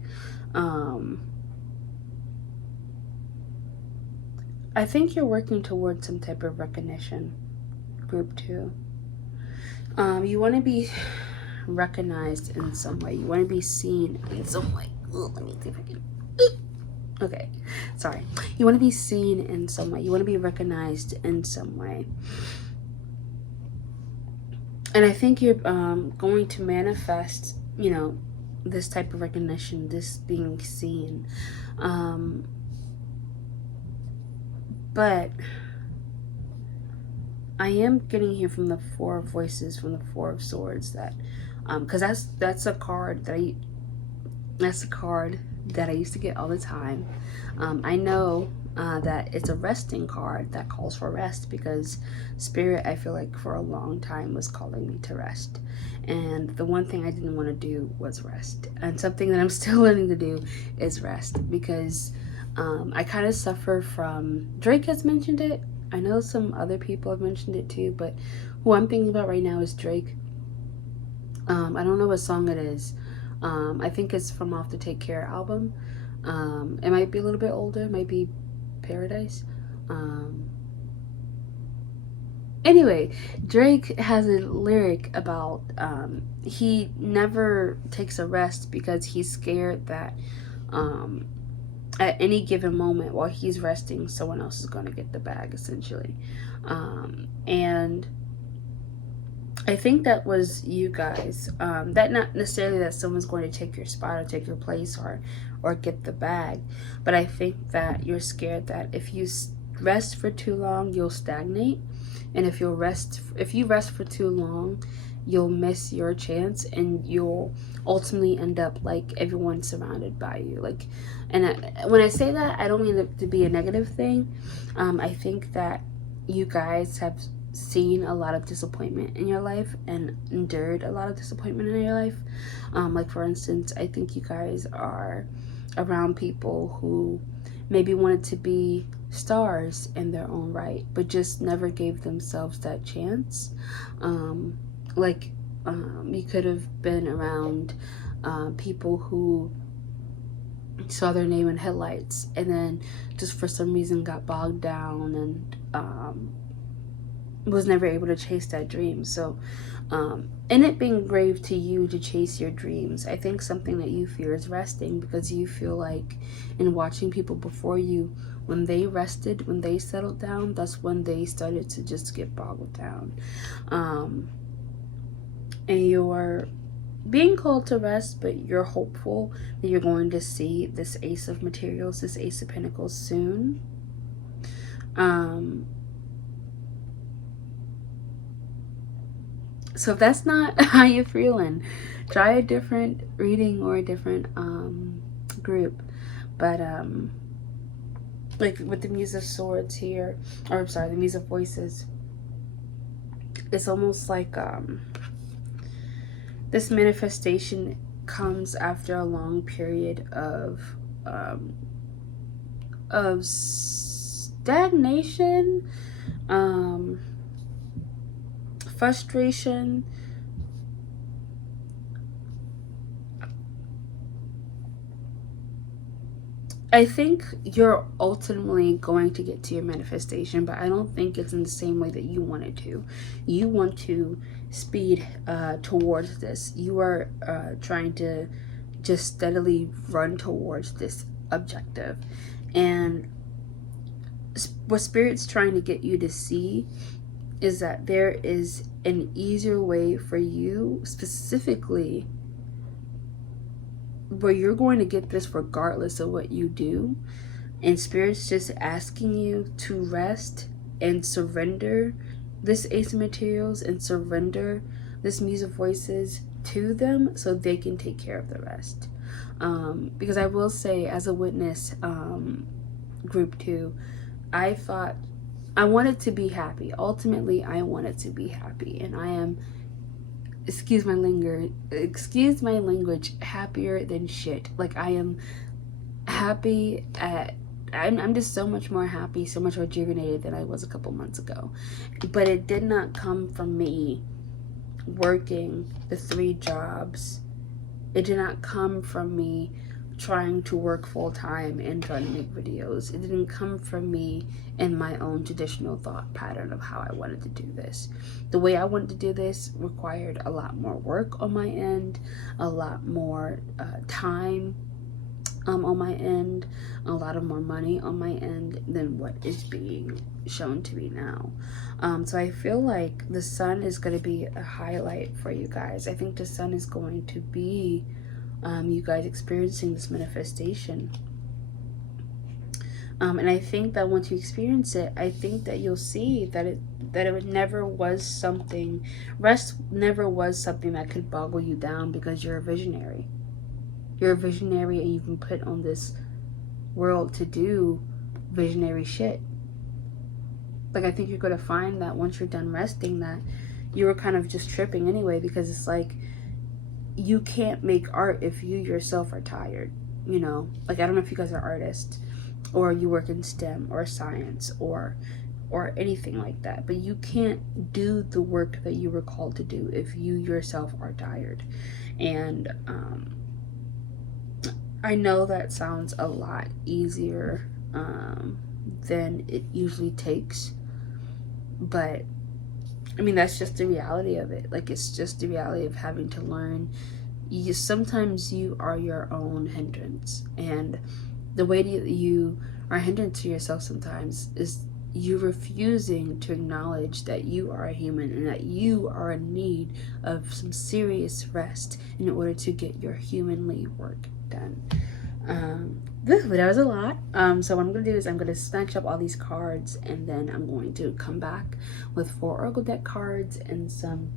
I think you're working towards some type of recognition, group 2. You want to be recognized in some way. You want to be seen in some way. Ooh, let me see if I can. Okay, sorry. You want to be seen in some way. You want to be recognized in some way. And I think you're going to manifest, you know, this type of recognition, this being seen. But I am getting here from the 4 of Voices, from the 4 of Swords, that because that's a card that That's a card that I used to get all the time. I know that it's a resting card that calls for rest, because Spirit, I feel like for a long time, was calling me to rest. And the one thing I didn't want to do was rest. And something that I'm still learning to do is rest, because I kind of suffer from, Drake has mentioned it. I know some other people have mentioned it too, but who I'm thinking about right now is Drake. I don't know what song it is. I think it's from off the Take Care album. It might be a little bit older. It might be Paradise. Anyway, Drake has a lyric about he never takes a rest because he's scared that at any given moment while he's resting, someone else is going to get the bag, essentially. And I think that was you guys. That not necessarily that someone's going to take your spot or take your place or get the bag, but I think that you're scared that if you rest for too long, you'll stagnate, and if you rest for too long, you'll miss your chance, and you'll ultimately end up like everyone surrounded by you. Like, and when I say that, I don't mean it to be a negative thing. I think that you guys have seen a lot of disappointment in your life and endured a lot of disappointment in your life. Like, for instance, I think you guys are around people who maybe wanted to be stars in their own right, but just never gave themselves that chance. You could have been around people who saw their name in headlights and then just for some reason got bogged down and was never able to chase that dream. So in it being brave to you to chase your dreams, I think something that you fear is resting, because you feel like in watching people before you, when they rested, when they settled down, that's when they started to just get bogged down. And you're being called to rest, but you're hopeful that you're going to see this Ace of Materials, this Ace of Pentacles soon. So if that's not how you're feeling, try a different reading or a different group. But like with the Muse of Swords here, or I'm sorry, the Muse of Voices, it's almost like this manifestation comes after a long period of stagnation, frustration. I think you're ultimately going to get to your manifestation, but I don't think it's in the same way that you want it to. You want to speed towards this. You are trying to just steadily run towards this objective. And what Spirit's trying to get you to see is that there is an easier way for you, specifically, where you're going to get this regardless of what you do. And Spirit's just asking you to rest and surrender this Ace of Materials and surrender this Muse of Voices to them so they can take care of the rest. Because I will say, as a witness, group 2, I thought I wanted to be happy. Ultimately, I wanted to be happy, and I am, excuse my language, happier than shit. Like, I am happy I'm just so much more happy, so much rejuvenated than I was a couple months ago. But it did not come from me working the 3 jobs. It did not come from me trying to work full-time and trying to make videos. It didn't come from me in my own traditional thought pattern of how I wanted to do this. The way I wanted to do this required a lot more work on my end, a lot more time on my end, a lot of more money on my end than what is being shown to me now. So I feel like the sun is going to be a highlight for you guys. I think the sun is going to be you guys experiencing this manifestation. And I think that once you experience it, I think that you'll see that it never was something, rest never was something that could boggle you down, because you're a visionary. You're a visionary, and you've been put on this world to do visionary shit. Like, I think you're going to find that once you're done resting, that you were kind of just tripping anyway, because it's like, you can't make art if you yourself are tired, you know? Like, I don't know if you guys are artists, or you work in STEM or science or anything like that, but you can't do the work that you were called to do if you yourself are tired. And I know that sounds a lot easier than it usually takes, but I mean, that's just the reality of it. Like, it's just the reality of having to learn. Sometimes you are your own hindrance, and the way that you are a hindrance to yourself sometimes is you refusing to acknowledge that you are a human and that you are in need of some serious rest in order to get your humanly work done. That was a lot. So what I'm going to do is I'm going to snatch up all these cards, and then I'm going to come back with 4 Oracle deck cards and some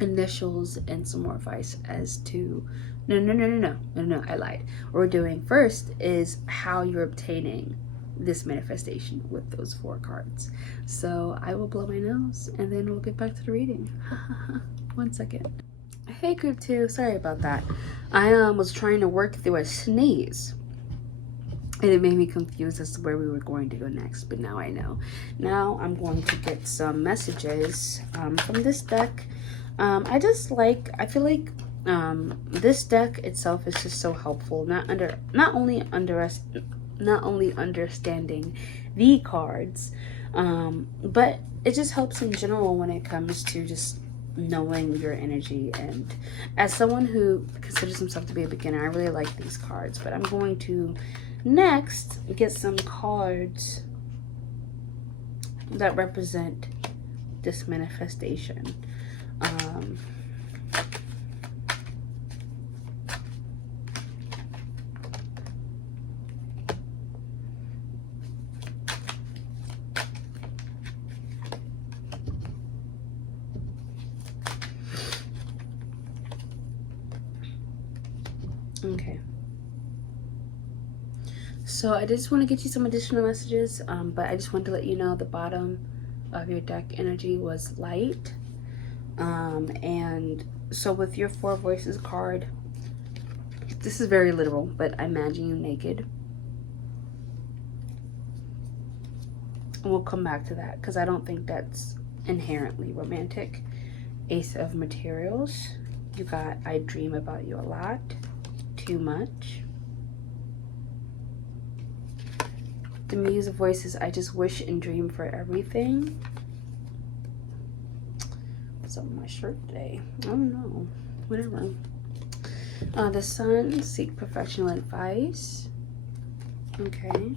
initials and some more advice as to no, I lied. What we're doing first is how you're obtaining this manifestation with those 4 cards. So I will blow my nose, and then we'll get back to the reading. 1 second. Hey group 2, sorry about that. I was trying to work through a sneeze, and it made me confused as to where we were going to go next, but now I know. Now I'm going to get some messages from this deck. I feel like this deck itself is just so helpful, not only understanding the cards, but it just helps in general when it comes to just knowing your energy. And as someone who considers himself to be a beginner, I really like these cards, but I'm going to next get some cards that represent this manifestation. Okay. So I just want to get you some additional messages, but I just want to let you know the bottom of your deck energy was light. And so with your 4 voices card, this is very literal, but I imagine you naked. And we'll come back to that because I don't think that's inherently romantic. Ace of Materials. You got I dream about you a lot. Too much. The Muse of Voices, I just wish and dream for everything. What's on my shirt today? I don't know. Whatever. The Sun, seek professional advice. Okay.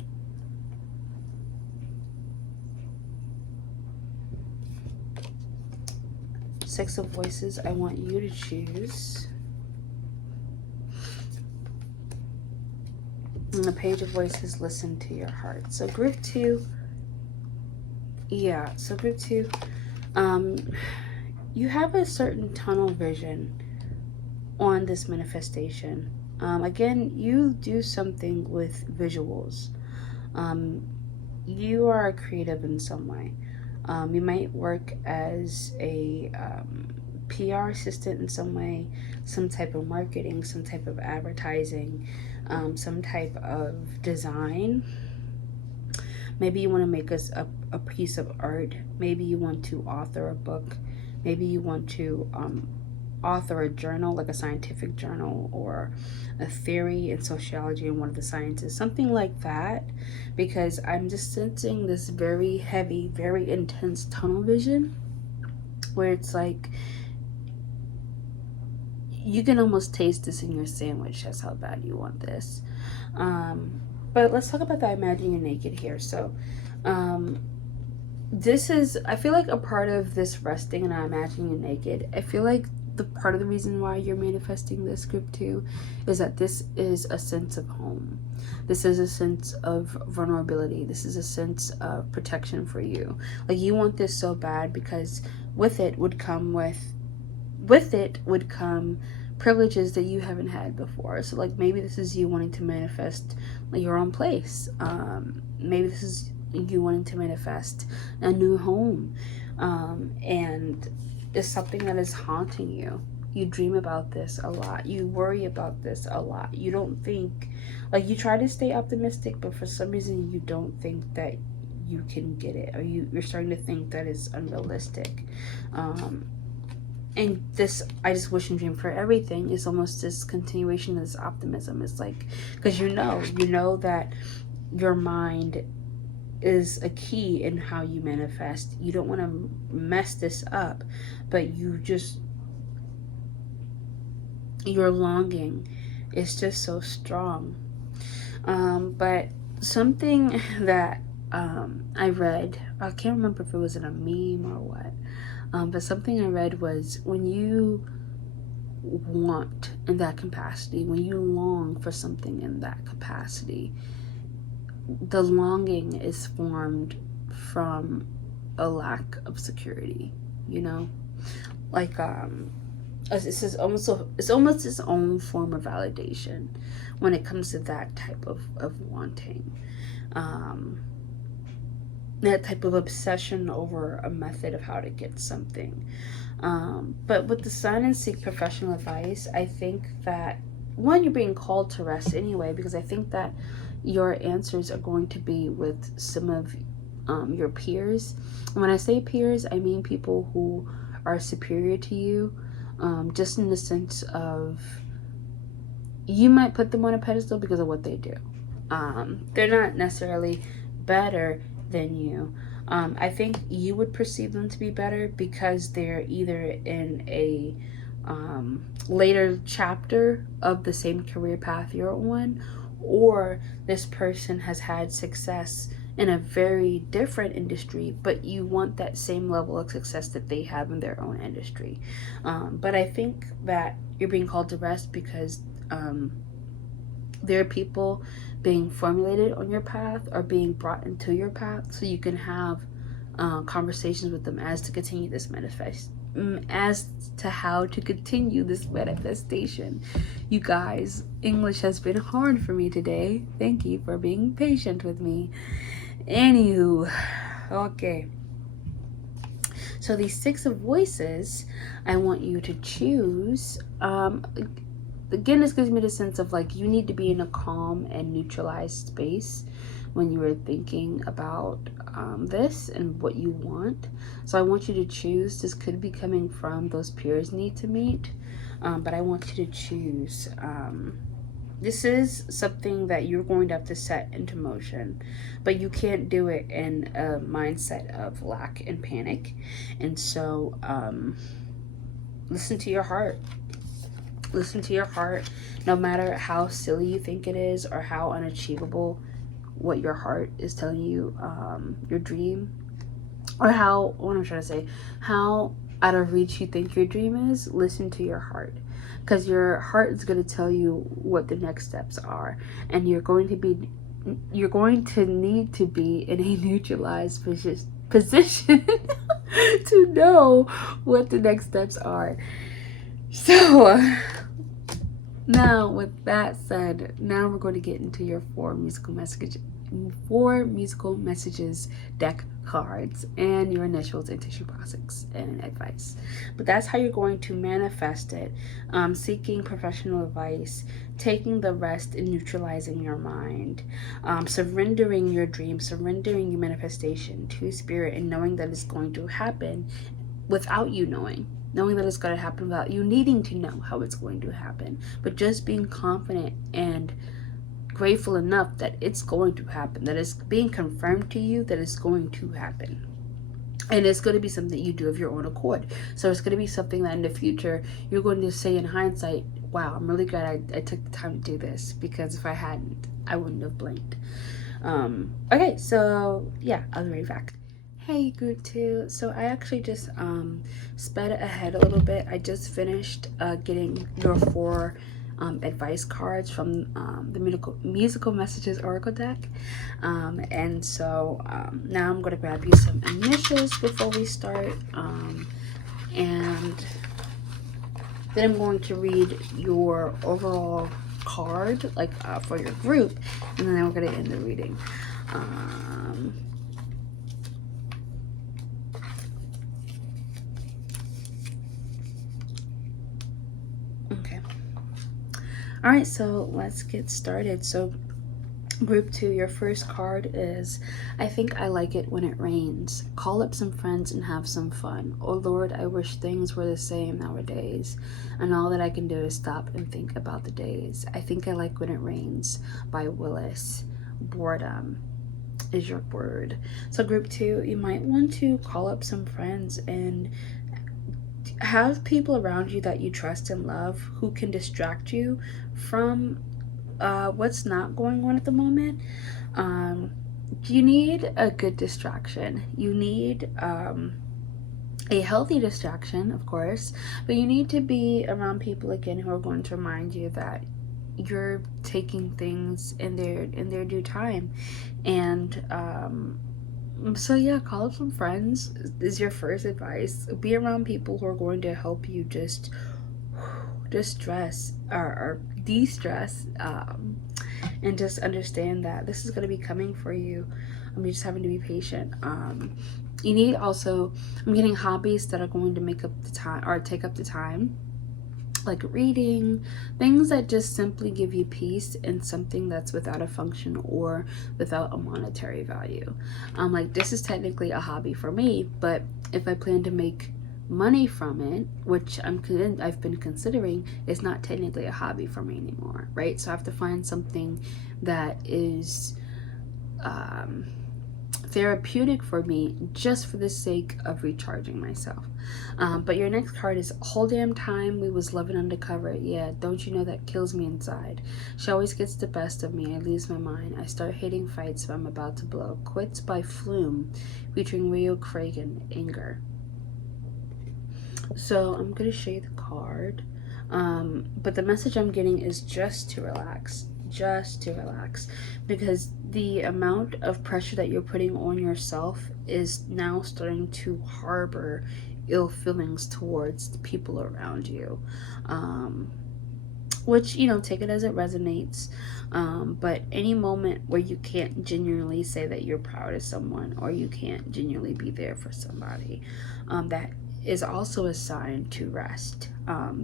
Six of Voices, I want you to choose. And the Page of Voices, listen to your heart. So group 2, yeah, so group 2, you have a certain tunnel vision on this manifestation. Again, you do something with visuals. You are creative in some way. You might work as a PR assistant in some way, some type of marketing, some type of advertising, some type of design. Maybe you want to make us a piece of art. Maybe you want to author a book. Maybe you want to author a journal, like a scientific journal, or a theory in sociology in one of the sciences, something like that, because I'm just sensing this very heavy, very intense tunnel vision where it's like you can almost taste this in your sandwich. That's how bad you want this. But let's talk about the Imagine You're Naked here. So this is, I feel like, a part of this resting and I Imagine You're Naked. I feel like the part of the reason why you're manifesting this group too is that this is a sense of home. This is a sense of vulnerability. This is a sense of protection for you. Like, you want this so bad because with it would come privileges that you haven't had before. So like maybe this is you wanting to manifest your own place. Maybe this is you wanting to manifest a new home. And it's something that is haunting you. You dream about this a lot. You worry about this a lot. You don't think, like, you try to stay optimistic, but for some reason you don't think that you can get it, or you're starting to think that it's unrealistic. And this, I just wish and dream for everything, is almost this continuation of this optimism. It's like, because you know that your mind is a key in how you manifest. You don't want to mess this up, but your longing is just so strong. But something that I read, I can't remember if it was in a meme or what, but something I read was, when you want in that capacity, when you long for something in that capacity, the longing is formed from a lack of security, you know? Like, it's almost its own form of validation when it comes to that type of wanting. That type of obsession over a method of how to get something. But with the Sun and Seek professional advice, I think that, one, you're being called to rest anyway, because I think that your answers are going to be with some of your peers. When I say peers, I mean people who are superior to you, just in the sense of, you might put them on a pedestal because of what they do. They're not necessarily better than you. I think you would perceive them to be better because they're either in a later chapter of the same career path you're on, or this person has had success in a very different industry, but you want that same level of success that they have in their own industry. But I think that you're being called to rest because there are people being formulated on your path or being brought into your path, so you can have conversations with them as to continue this as to how to continue this manifestation. You guys, English has been hard for me today. Thank you for being patient with me. Anywho, okay. So these 6 of voices, I want you to choose. Again, this gives me the sense of, like, you need to be in a calm and neutralized space when you are thinking about this and what you want. So I want you to choose. This could be coming from those peers need to meet, but I want you to choose. This is something that you're going to have to set into motion, but you can't do it in a mindset of lack and panic. And so listen to your heart. Listen to your heart, no matter how silly you think it is or how unachievable what your heart is telling you, your dream, or what I'm trying to say, how out of reach you think your dream is. Listen to your heart, because your heart is going to tell you what the next steps are, and you're going to need to be in a neutralized position to know what the next steps are. So now, with that said, now we're going to get into your 4 musical messages deck cards and your initials and tissue boxes and advice. But that's how you're going to manifest it. Seeking professional advice, taking the rest and neutralizing your mind, surrendering your dream, surrendering your manifestation to spirit, and knowing that it's going to happen without you knowing that it's going to happen without you needing to know how it's going to happen, but just being confident and grateful enough that it's going to happen, that it's being confirmed to you that it's going to happen. And it's going to be something that you do of your own accord. So it's going to be something that in the future you're going to say in hindsight, wow, I'm really glad I took the time to do this, because if I hadn't, I wouldn't have blinked. Okay, so yeah, I'll be right back. Hey group 2, so I actually just sped ahead a little bit. I just finished getting your 4 advice cards from the musical messages oracle deck, and so now I'm going to grab you some initials before we start, and Then I'm going to read your overall card, like for your group, and then we're going to end the reading. Okay. All right, so let's get started. So group 2, your first card is, I think I like it when it rains. Call up some friends and have some fun. Oh Lord, I wish things were the same nowadays. And all that I can do is stop and think about the days. I think I like when it rains by Willis. Boredom is your word. So group 2, you might want to call up some friends and have people around you that you trust and love who can distract you from what's not going on at the moment. You need a good distraction. You need a healthy distraction, of course, but you need to be around people again who are going to remind you that you're taking things in their due time. And so yeah, call up some friends is your first advice. Be around people who are going to help you just stress or de-stress, and just understand that this is going to be coming for you. You're just having to be patient. You need also, I'm getting hobbies that are going to make up the time or take up the time, like reading, things that just simply give you peace, and something that's without a function or without a monetary value. Like this is technically a hobby for me, but if I plan to make money from it, which I've been considering, is not technically a hobby for me anymore, right? So I have to find something that is therapeutic for me, just for the sake of recharging myself. But your next card is whole damn time we was loving undercover. Yeah, don't you know that kills me inside. She always gets the best of me. I lose my mind. I start hating fights, so I'm about to blow. Quits by Flume, featuring Rio Craig and Anger. So I'm going to show you the card, but the message I'm getting is just to relax, because the amount of pressure that you're putting on yourself is now starting to harbor ill feelings towards the people around you, which, you know, take it as it resonates. But any moment where you can't genuinely say that you're proud of someone, or you can't genuinely be there for somebody, that is also a sign to rest,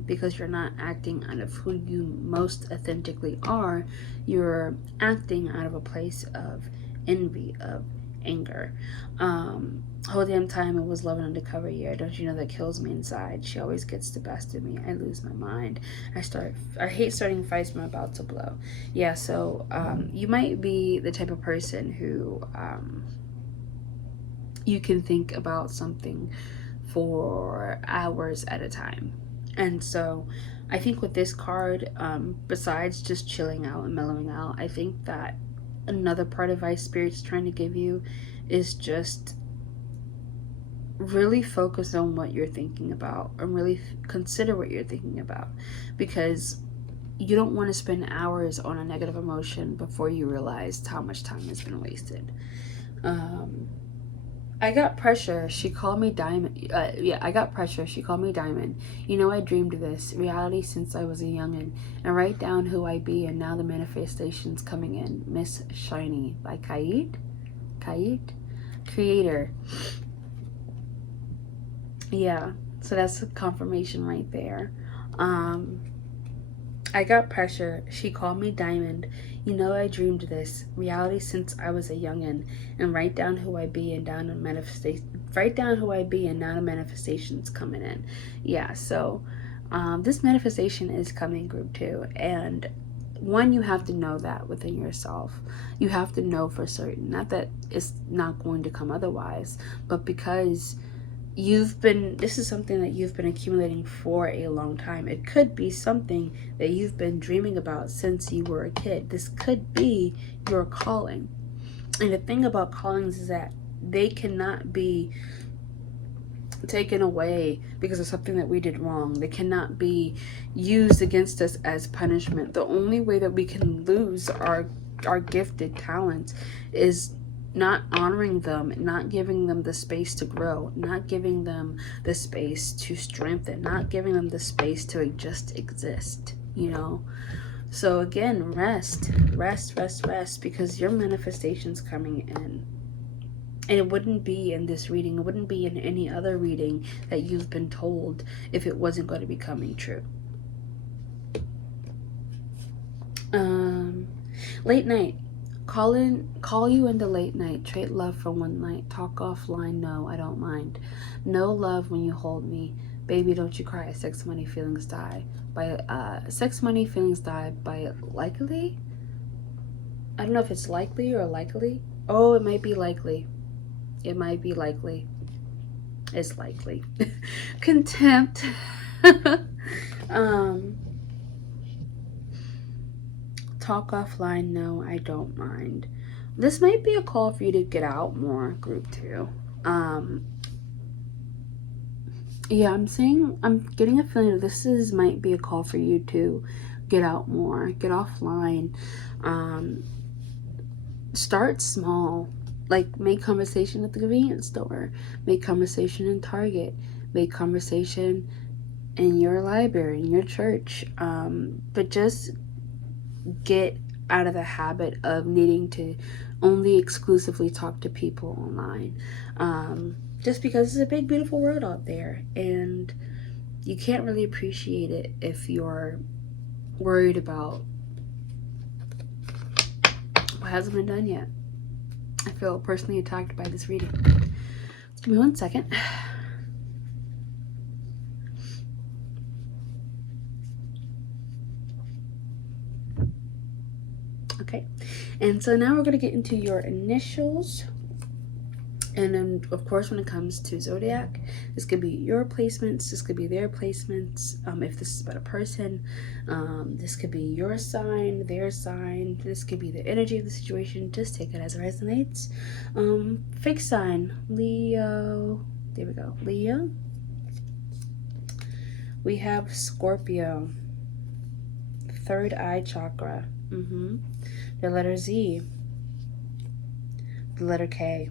because you're not acting out of who you most authentically are. You're acting out of a place of envy, of anger. Whole damn time it was loving undercover. Yeah, don't you know that kills me inside. She always gets the best of me. I lose my mind. I hate starting fights, but I'm about to blow. Yeah, so you might be the type of person who you can think about something for hours at a time. And so I think with this card, besides just chilling out and mellowing out, I think that another part of Vice Spirit's trying to give you is just really focus on what you're thinking about, and really consider what you're thinking about, because you don't want to spend hours on a negative emotion before you realize how much time has been wasted. I got pressure. She called me Diamond. Yeah, I got pressure. She called me Diamond. You know, I dreamed of this reality since I was a youngin'. And write down who I be, and now the manifestation's coming in. Miss Shiny by Kayet. Creator. Yeah, so that's a confirmation right there. I got pressure. She called me Diamond. You know, I dreamed this reality since I was a youngin'. And write down who I be, and down a manifestation. Write down who I be, and now the manifestation's coming in. Yeah, so this manifestation is coming, group 2, and one, you have to know that within yourself. You have to know for certain, not that it's not going to come otherwise, but because this is something that you've been accumulating for a long time. It could be something that you've been dreaming about since you were a kid. This could be your calling. And the thing about callings is that they cannot be taken away because of something that we did wrong. They cannot be used against us as punishment. The only way that we can lose our gifted talents is not honoring them, not giving them the space to grow, not giving them the space to strengthen, not giving them the space to just exist, you know. So again, rest, because your manifestation's coming in. And it wouldn't be in this reading, it wouldn't be in any other reading that you've been told if it wasn't going to be coming true. Late night. Call you into late night. Trade love for one night. Talk offline. No, I don't mind. No love when you hold me. Baby, don't you cry. Sex, money, feelings die. By sex, money, feelings die by likely. I don't know if it's likely or likely. Oh, it might be likely. It might be likely. It's likely. Contempt. Talk offline. No, I don't mind. This might be a call for you to get out more, group 2. Yeah, I'm getting a feeling that this might be a call for you to get out more, get offline. Start small. Like, make conversation at the convenience store, make conversation in Target, make conversation in your library, in your church. But just get out of the habit of needing to only exclusively talk to people online. Just because it's a big, beautiful world out there, and you can't really appreciate it if you're worried about what hasn't been done yet. I feel personally attacked by this reading. Give me 1 second. Okay, and so now we're going to get into your initials. And then, of course, when it comes to zodiac, this could be your placements, this could be their placements. If this is about a person, this could be your sign, their sign. This could be the energy of the situation. Just take it as it resonates. Fixed sign, Leo. There we go, Leo. We have Scorpio, third eye chakra. The letter Z, the letter K.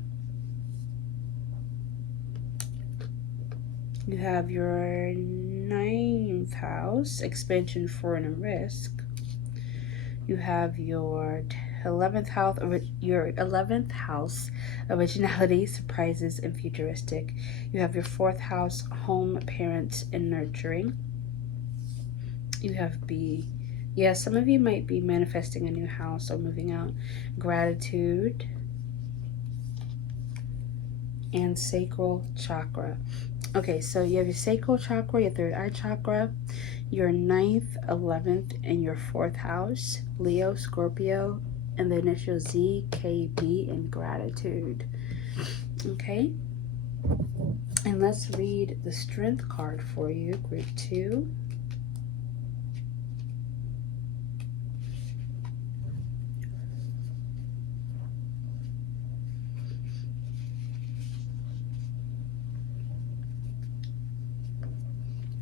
You have your 9th house, expansion, foreign, and risk. You have your 11th house, originality, surprises, and futuristic. You have your 4th house, home, parents, and nurturing. You have B. Yeah, some of you might be manifesting a new house or moving out. Gratitude. And sacral chakra. Okay, so you have your sacral chakra, your third eye chakra, your 9th, 11th, and your 4th house, Leo, Scorpio, and the initial Z, K, B, and gratitude. Okay, and let's read the strength card for you, group 2.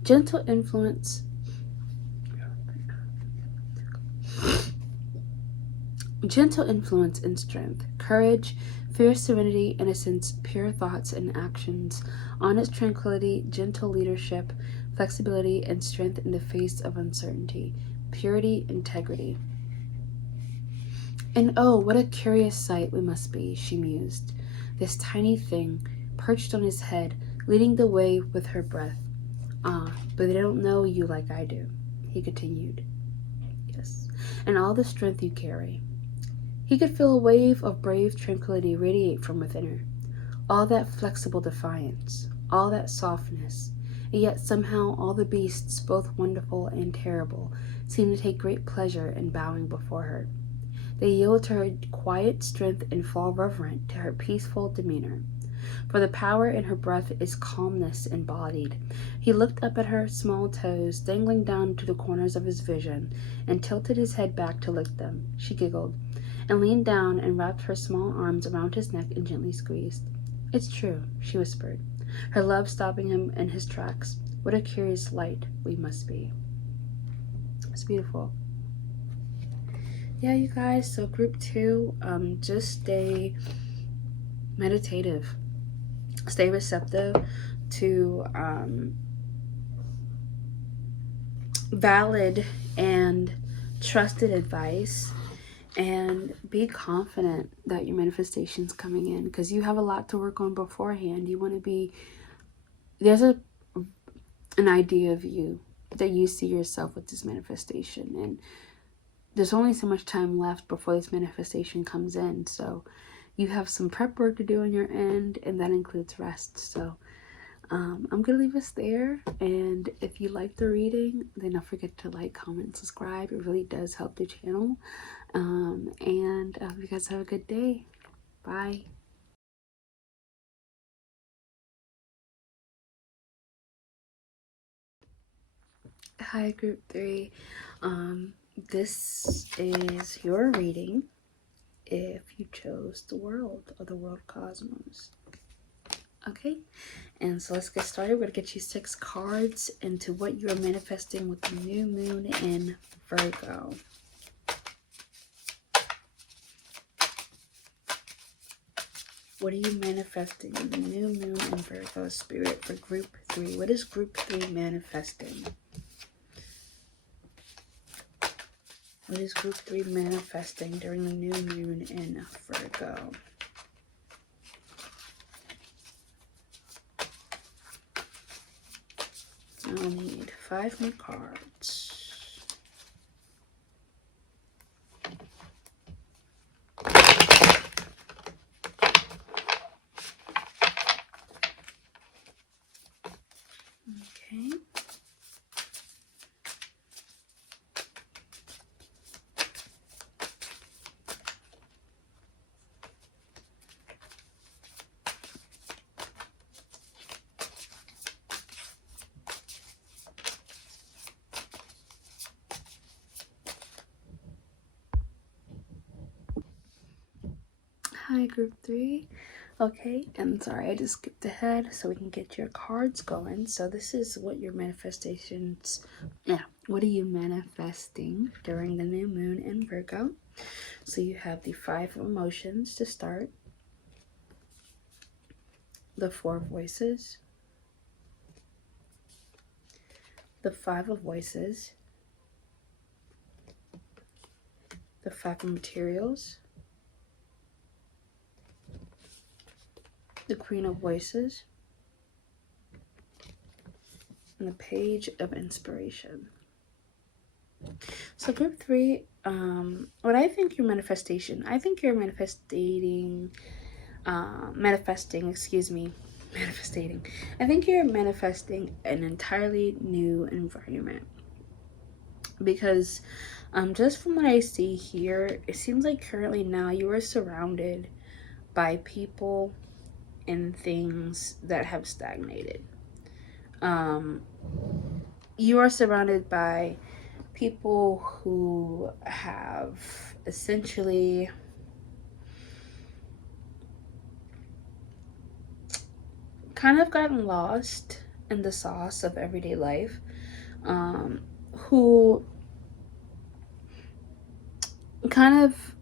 Gentle influence. Gentle influence and strength. Courage, fierce serenity, innocence, pure thoughts and actions. Honest tranquility, gentle leadership, flexibility, and strength in the face of uncertainty. Purity, integrity. And oh, what a curious sight we must be, she mused. This tiny thing, perched on his head, leading the way with her breath. Ah, but they don't know you like I do, he continued. Yes, and all the strength you carry. He could feel a wave of brave tranquility radiate from within her. All that flexible defiance, all that softness, and yet somehow all the beasts, both wonderful and terrible, seemed to take great pleasure in bowing before her. They yield to her quiet strength and fall reverent to her peaceful demeanor. For the power in her breath is calmness embodied. He looked up at her small toes dangling down to the corners of his vision and tilted his head back to lick them. She giggled and leaned down and wrapped her small arms around his neck and gently squeezed. It's true, she whispered, her love stopping him in his tracks. What a curious light we must be. It's beautiful. Yeah, you guys, so group 2, just stay meditative. Stay receptive to valid and trusted advice, and be confident that your manifestation's coming in, because you have a lot to work on beforehand. You want to be, there's an idea of you that you see yourself with this manifestation, and there's only so much time left before this manifestation comes in. So you have some prep work to do on your end, and that includes rest. So I'm going to leave us there. And if you like the reading, then don't forget to like, comment, subscribe. It really does help the channel. And I hope you guys have a good day. Bye. Hi, group 3. This is your reading if you chose the world, or the world cosmos. Okay, and so let's get started. We're going to get you 6 cards into what you're manifesting with the new moon in Virgo. What are you manifesting in the new moon in Virgo, Spirit, for group 3? What is group 3 manifesting? What is group 3 manifesting during the new moon in Virgo? I'll need 5 more cards. Okay. Hi, group 3. Okay, and sorry, I just skipped ahead so we can get your cards going. So this is what your manifestations, what are you manifesting during the new moon in Virgo? So you have the 5 emotions to start, the 4 voices, the 5 of voices, the 5 of materials, the Queen of Voices, and the Page of Inspiration. So group 3, what I think your manifestation, I think you're manifesting, I think you're manifesting an entirely new environment, because just from what I see here, it seems like currently now you are surrounded by people and things that have stagnated. You are surrounded by people who have essentially kind of gotten lost in the sauce of everyday life, who kind of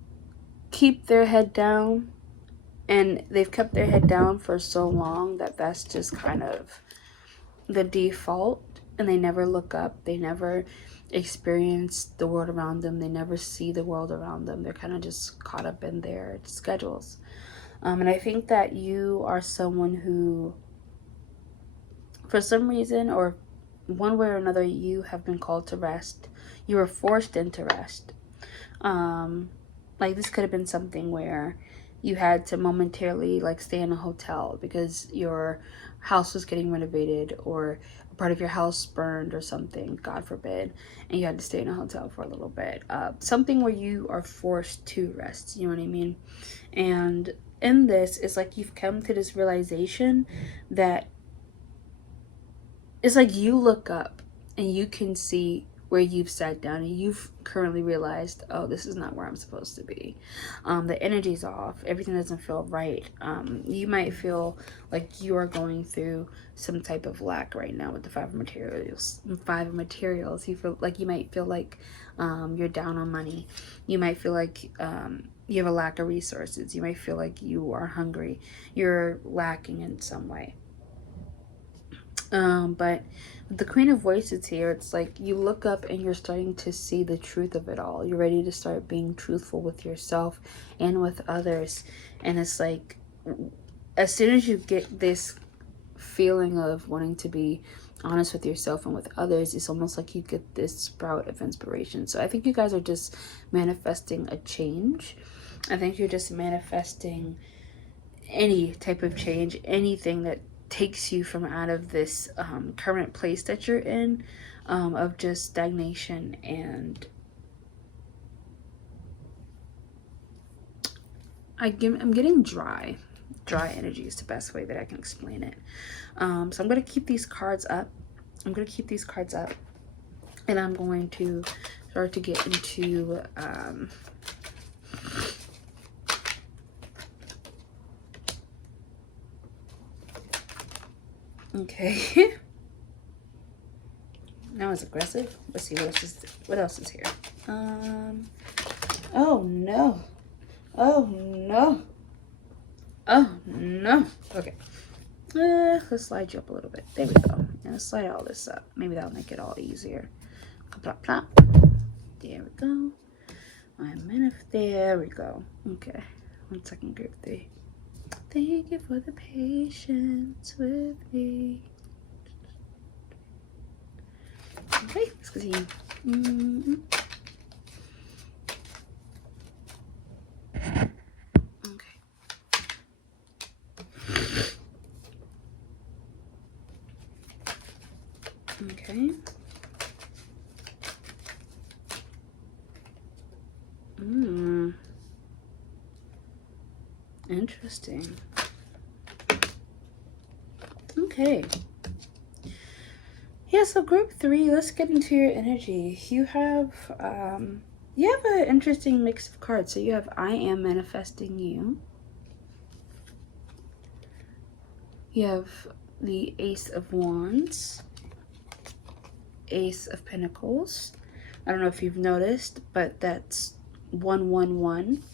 keep their head down, and they've kept their head down for so long that that's just kind of the default, and they never look up, they never experience the world around them, they never see the world around them. They're kind of just caught up in their schedules. And I think that you are someone who, for some reason or one way or another, you have been called to rest. You were forced into rest. Like this could have been something where you had to momentarily like stay in a hotel because your house was getting renovated, or a part of your house burned or something, God forbid, and you had to stay in a hotel for a little bit. Something where you are forced to rest, you know what I mean? And in this, it's like you've come to this realization that it's like you look up and you can see where you've sat down, and you've currently realized, oh, this is not where I'm supposed to be. The energy's off. Everything doesn't feel right. You might feel like you are going through some type of lack right now with the 5 of materials. You feel like you might feel like you're down on money. You might feel like you have a lack of resources. You might feel like you are hungry. You're lacking in some way. But the Queen of Voices here, it's like you look up and you're starting to see the truth of it all. You're ready to start being truthful with yourself and with others. And it's like, as soon as you get this feeling of wanting to be honest with yourself and with others, it's almost like you get this sprout of inspiration. So I think you guys are just manifesting a change. I think you're just manifesting any type of change, anything that takes you from out of this current place that you're in, of just stagnation. And I'm getting dry energy is the best way that I can explain it. So I'm going to keep these cards up. And I'm going to start to get into okay. Now it's aggressive. Let's see what else is here. Oh no. Oh no. Oh no. Okay. Let's slide you up a little bit. There we go. And let's slide all this up. Maybe that'll make it all easier. Plop, plop. There we go. There we go. Okay. 1 second, group 3. Thank you for the patience with me. Okay, let's continue. Okay. Okay. Interesting. Okay. Yeah, so group 3, let's get into your energy. You have an interesting mix of cards. So you have I am manifesting you. You have the Ace of Wands, Ace of Pentacles. I don't know if you've noticed, but that's 111.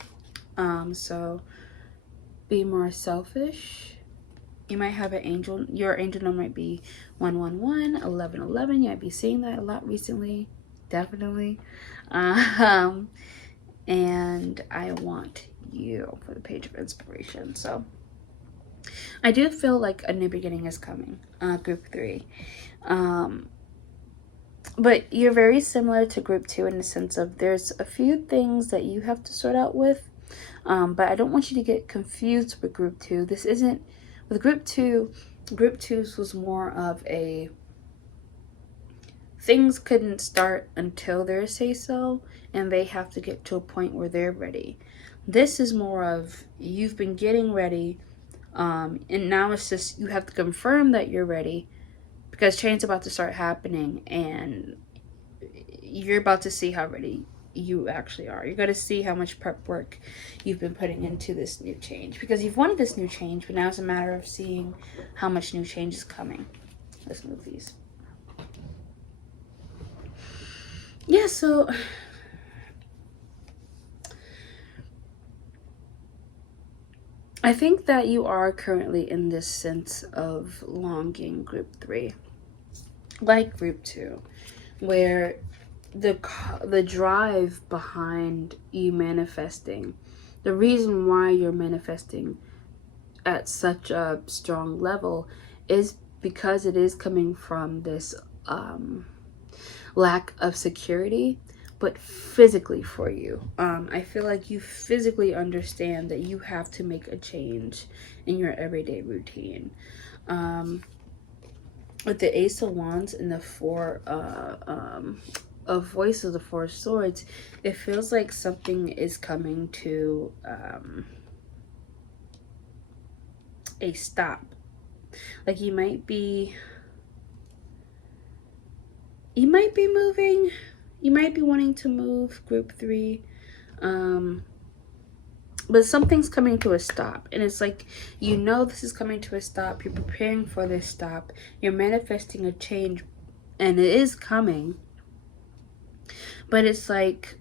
So be more selfish. You might have an angel. Your angel number might be 111, 1111. You might be seeing that a lot recently. Definitely. And I want you for the Page of Inspiration. So I do feel like a new beginning is coming. Group 3. But you're very similar to group 2 in the sense of there's a few things that you have to sort out with. But I don't want you to get confused with group 2. This isn't, with group 2 was more of a, things couldn't start until their say so, and they have to get to a point where they're ready. This is more of, you've been getting ready, and now it's just, you have to confirm that you're ready, because change is about to start happening, and you're about to see how ready you actually are. You're going to see how much prep work you've been putting into this new change, because you've wanted this new change, but now it's a matter of seeing how much new change is coming. Let's move these. Yeah, so I think that you are currently in this sense of longing, group 3, like group 2, where the drive behind you manifesting, the reason why you're manifesting at such a strong level is because it is coming from this lack of security, but physically for you. I feel like you physically understand that you have to make a change in your everyday routine. With the Ace of Wands and the Four of Voices, the Four of Swords, it feels like something is coming to a stop. Like you might be moving, you might be wanting to move, group 3, but something's coming to a stop, and it's like, you know, this is coming to a stop. You're preparing for this stop. You're manifesting a change, and it is coming, but it's like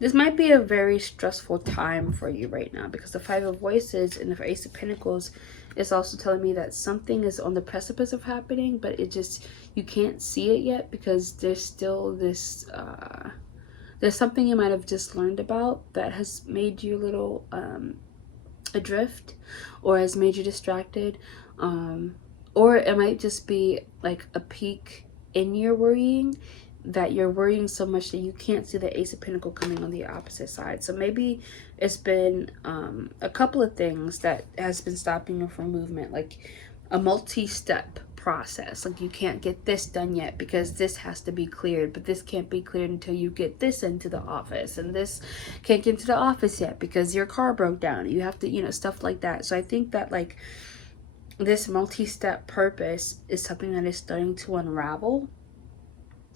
This might be a very stressful time for you right now, because the Five of Voices and the Ace of Pentacles is also telling me that something is on the precipice of happening, but it just, you can't see it yet because there's still this, there's something you might have just learned about that has made you a little adrift, or has made you distracted, or it might just be like a peak in your worrying, that you're worrying so much that you can't see the Ace of Pentacles coming on the opposite side. So maybe it's been a couple of things that has been stopping you from movement, like a multi-step process. Like you can't get this done yet because this has to be cleared, but this can't be cleared until you get this into the office, and this can't get into the office yet because your car broke down. You have to, you know, stuff like that. So I think that like this multi-step purpose is something that is starting to unravel.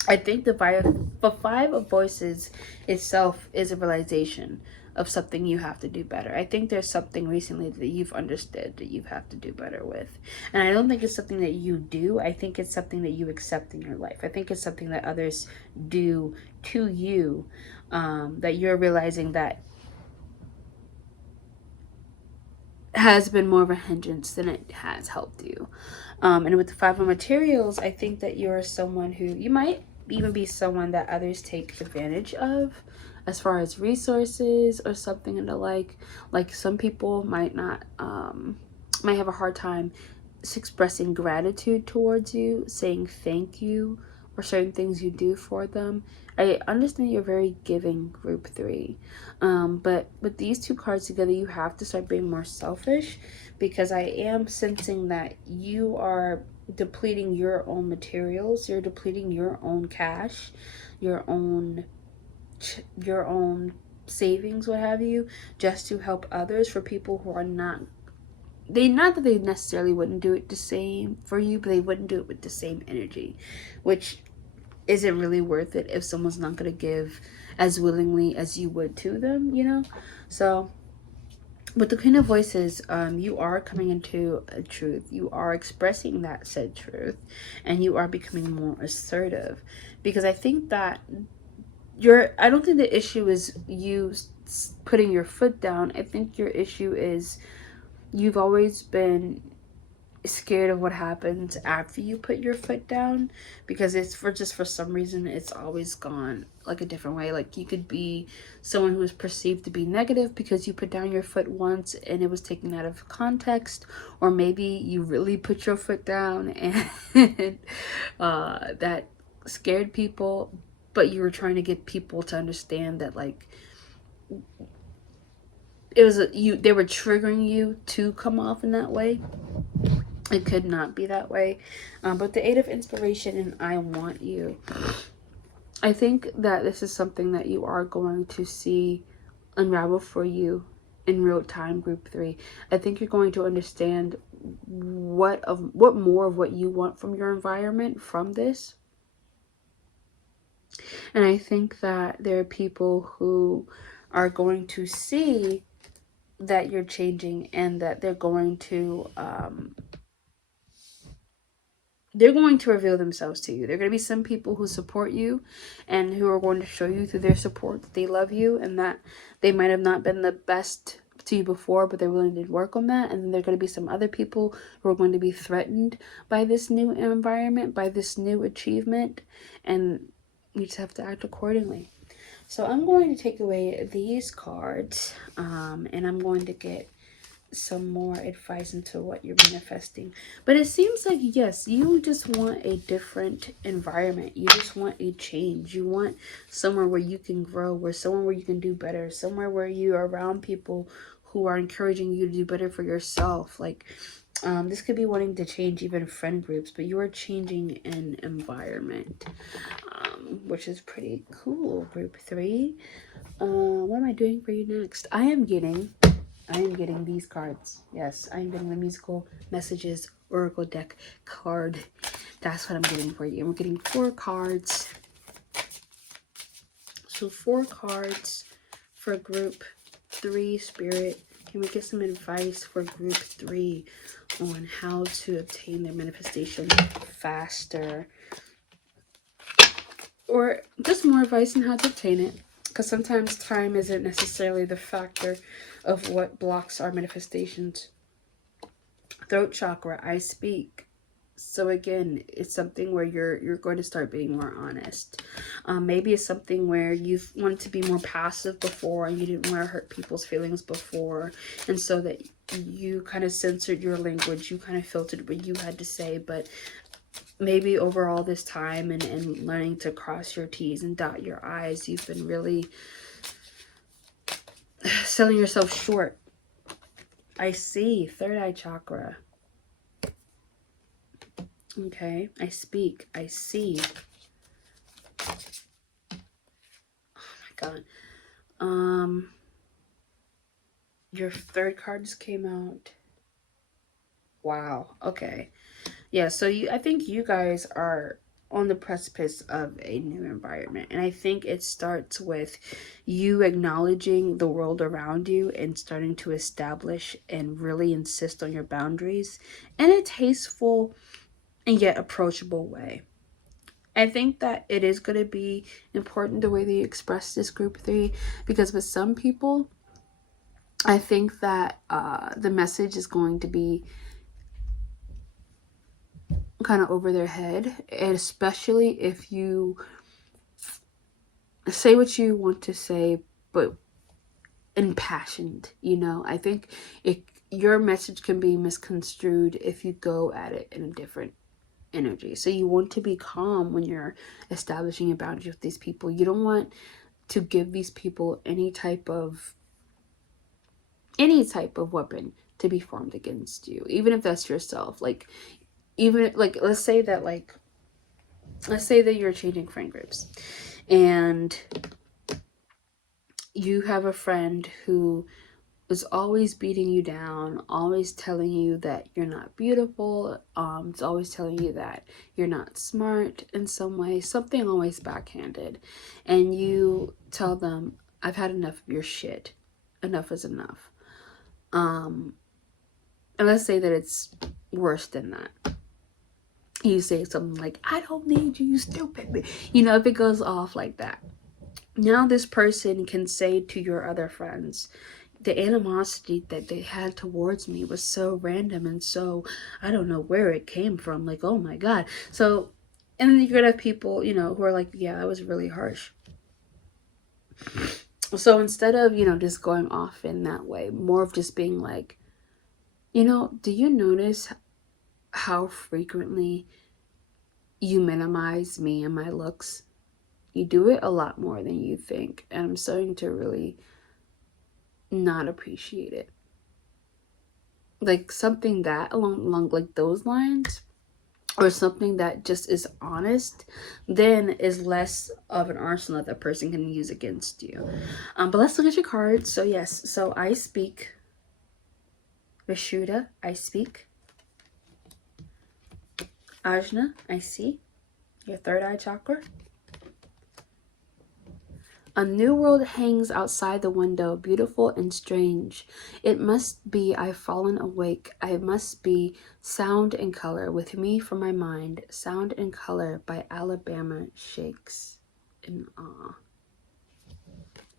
I think the Five of Voices itself is a realization of something you have to do better. I think there's something recently that you've understood that you have to do better with. And I don't think it's something that you do. I think it's something that you accept in your life. I think it's something that others do to you, that you're realizing that has been more of a hindrance than it has helped you. And with the Five of Materials, I think that you're someone who, you might even be someone that others take advantage of as far as resources or something and the like some people might not might have a hard time expressing gratitude towards you, saying thank you, or certain things you do for them. I understand you're very giving, group 3, but with these two cards together, you have to start being more selfish, because I am sensing that you are depleting your own materials, you're depleting your own cash, your own savings, what have you, just to help others, for people who are not that they necessarily wouldn't do it the same for you, but they wouldn't do it with the same energy, which isn't really worth it if someone's not going to give as willingly as you would to them, you know. So with the Queen of Voices, you are coming into a truth. You are expressing that said truth, and you are becoming more assertive, because I think that I don't think the issue is you putting your foot down. I think your issue is you've always been scared of what happens after you put your foot down, because it's for some reason it's always gone like a different way. Like you could be someone who is perceived to be negative because you put down your foot once and it was taken out of context, or maybe you really put your foot down and that scared people, but you were trying to get people to understand that like it was they were triggering you to come off in that way. It could not be that way. But the Eight of Inspiration and I Want You, I think that this is something that you are going to see unravel for you in real time, group 3. I think you're going to understand what more of what you want from your environment from this. And I think that there are people who are going to see that you're changing, and that they're going to reveal themselves to you. There are going to be some people who support you and who are going to show you through their support that they love you, and that they might have not been the best to you before, but they're willing to work on that. And then there are going to be some other people who are going to be threatened by this new environment, by this new achievement, and you just have to act accordingly. So I'm going to take away these cards, and I'm going to get some more advice into what you're manifesting. But it seems like, yes, you just want a different environment. You just want a change. You want somewhere where you can grow, somewhere where you can do better, somewhere where you are around people who are encouraging you to do better for yourself. Like this could be wanting to change even friend groups, but you are changing an environment, which is pretty cool, group 3. What am I doing for you next? I am getting these cards. Yes, I am getting the Musical Messages Oracle deck card. That's what I'm getting for you. And we're getting 4 cards. So 4 cards for group 3, Spirit. Can we get some advice for group 3 on how to obtain their manifestation faster? Or just more advice on how to obtain it. Because sometimes time isn't necessarily the factor of what blocks our manifestations. Throat chakra, I speak. So again, it's something where you're going to start being more honest. Maybe it's something where you've wanted to be more passive before and you didn't want to hurt people's feelings before, and so that you kind of censored your language, you kind of filtered what you had to say. But maybe over all this time and learning to cross your T's and dot your I's, you've been really selling yourself short. I see. Third eye chakra. Okay. I speak. I see. Oh my God. Your third card just came out. Wow. Okay. Yeah, so I think you guys are on the precipice of a new environment. And I think it starts with you acknowledging the world around you and starting to establish and really insist on your boundaries in a tasteful and yet approachable way. I think that it is going to be important the way that you express this group 3, because with some people, I think that the message is going to be kind of over their head, and especially if you say what you want to say but impassioned, you know. I think your message can be misconstrued if you go at it in a different energy. So you want to be calm when you're establishing a boundary with these people. You don't want to give these people any type of weapon to be formed against you, even if that's yourself. Like, even like let's say that you're changing friend groups and you have a friend who is always beating you down, always telling you that you're not beautiful, it's always telling you that you're not smart in some way, something always backhanded, and you tell them, I've had enough of your shit, enough is enough. And let's say that it's worse than that. You say something like, I don't need you, you stupid. You know, if it goes off like that, now this person can say to your other friends, the animosity that they had towards me was so random and so, I don't know where it came from. Like, oh my God. So, and then you're gonna have people, you know, who are like, yeah, that was really harsh. So instead of, you know, just going off in that way, more of just being like, you know, do you notice how frequently you minimize me and my looks? You do it a lot more than you think, and I'm starting to really not appreciate it. Like something that along like those lines, or something that just is honest, then is less of an arsenal that the person can use against you. But let's look at your cards. So yes, so I speak. Vishuddha, I speak. Ajna, I see. Your third eye chakra. A new world hangs outside the window, beautiful and strange. It must be I've fallen awake. I must be sound and color with me for my mind. Sound and color by Alabama Shakes in awe.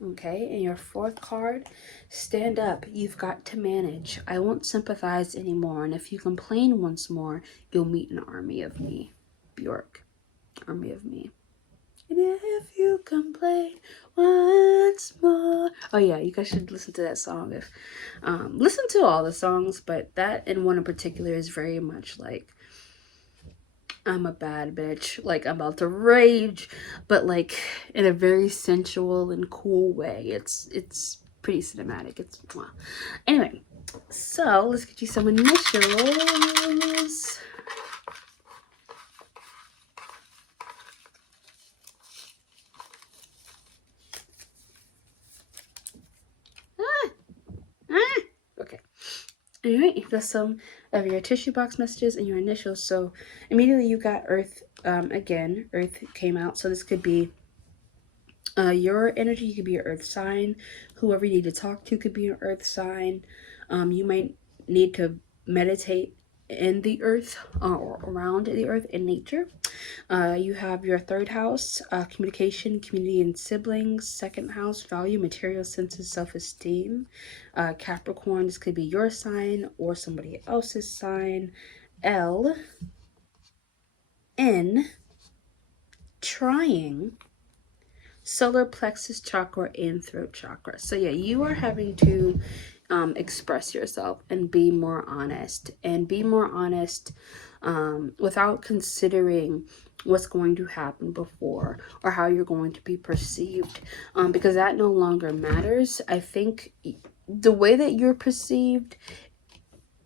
Okay, and your fourth card, stand up. You've got to manage. I won't sympathize anymore, and if you complain once more, you'll meet an army of me. Bjork, army of me. And if you complain once more. Oh yeah, you guys should listen to that song. If listen to all the songs, but that and one in particular is very much like, I'm a bad bitch, like I'm about to rage, but like in a very sensual and cool way. It's pretty cinematic. It's wow. Anyway, so let's get you some initials. Okay. All right, you've got some of your tissue box messages and your initials. So immediately you got Earth. Again, Earth came out. So this could be your energy. You could be an Earth sign. Whoever you need to talk to could be an Earth sign. You might need to meditate in the earth, or around the earth in nature. You have your third house, communication, community, and siblings. Second house, value, material, senses, self-esteem. Capricorn, this could be your sign or somebody else's sign. L, N, trying, solar plexus chakra, and throat chakra. So yeah, you are having to express yourself and be more honest, without considering what's going to happen before or how you're going to be perceived, because that no longer matters. I think the way that you're perceived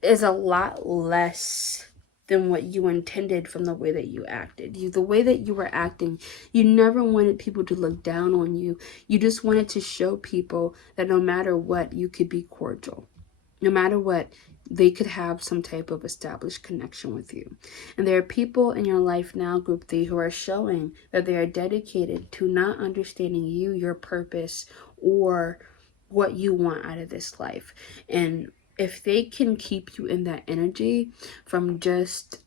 is a lot less than what you intended from the way that you acted. The way that you were acting, you never wanted people to look down on you. You just wanted to show people that no matter what, you could be cordial. No matter what, they could have some type of established connection with you. And there are people in your life now, group 3, who are showing that they are dedicated to not understanding you, your purpose, or what you want out of this life. And if they can keep you in that energy from just,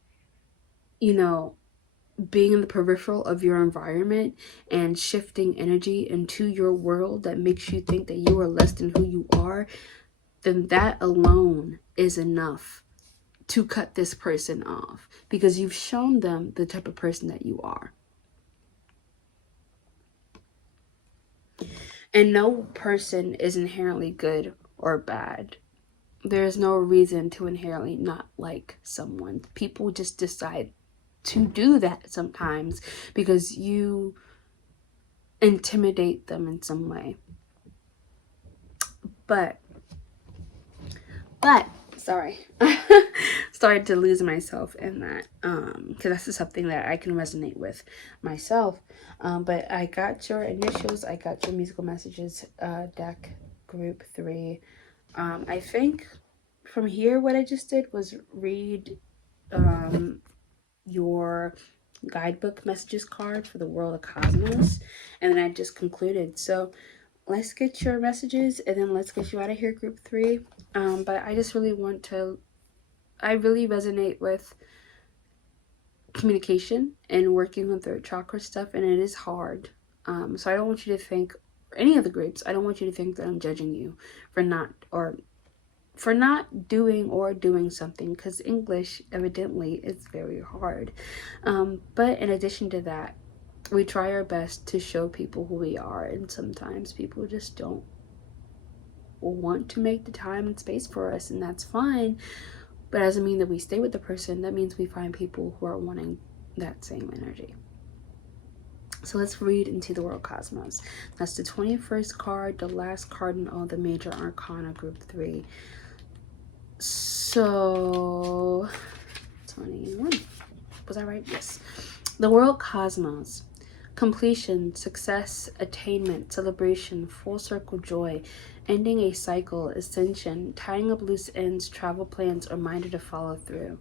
being in the peripheral of your environment and shifting energy into your world that makes you think that you are less than who you are, then that alone is enough to cut this person off, because you've shown them the type of person that you are. And no person is inherently good or bad. There's no reason to inherently not like someone. People just decide to do that sometimes because you intimidate them in some way. But sorry, started to lose myself in that, because that's just something that I can resonate with myself. But I got your initials, I got your musical messages, deck group 3. I think from here what I just did was read your guidebook messages card for the world of cosmos, and then I just concluded. So let's get your messages and then let's get you out of here, group 3. But I just really I really resonate with communication and working with third chakra stuff, and it is hard. So I don't want you to think, any of the groups, I don't want you to think that I'm judging you for not doing something, because English evidently is very hard. But in addition to that, we try our best to show people who we are, and sometimes people just don't want to make the time and space for us, and that's fine. But it doesn't mean that we stay with the person. That means we find people who are wanting that same energy. So let's read into the world cosmos. That's the 21st card, the last card in all the major arcana, group 3. So 21, was I right? Yes. The world cosmos: completion, success, attainment, celebration, full circle joy, ending a cycle, ascension, tying up loose ends, travel plans, or minded to follow through.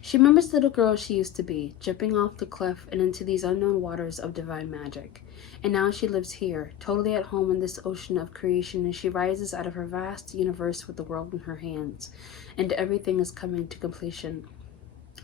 She remembers the little girl she used to be, jumping off the cliff and into these unknown waters of divine magic. And now she lives here, totally at home in this ocean of creation, and she rises out of her vast universe with the world in her hands. And everything is coming to completion.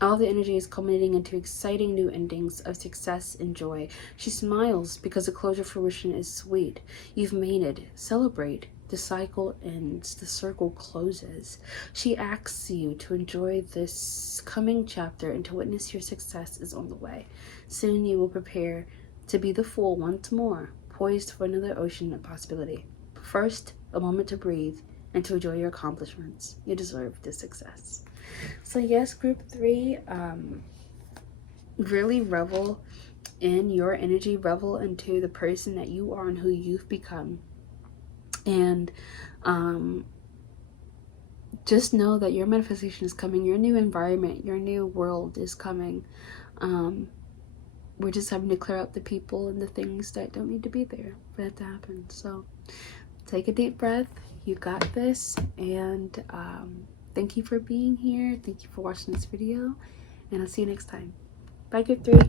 All the energy is culminating into exciting new endings of success and joy. She smiles because the closure fruition is sweet. You've made it. Celebrate. The cycle ends. The circle closes. She asks you to enjoy this coming chapter and to witness your success is on the way. Soon you will prepare to be the fool once more, poised for another ocean of possibility. But first, a moment to breathe and to enjoy your accomplishments. You deserve this success. So yes, group 3, really revel in your energy, revel into the person that you are and who you've become. And just know that your manifestation is coming, your new environment, your new world is coming. We're just having to clear out the people and the things that don't need to be there for that to happen. So take a deep breath. You got this. And thank you for being here. Thank you for watching this video. And I'll see you next time. Bye, group 3.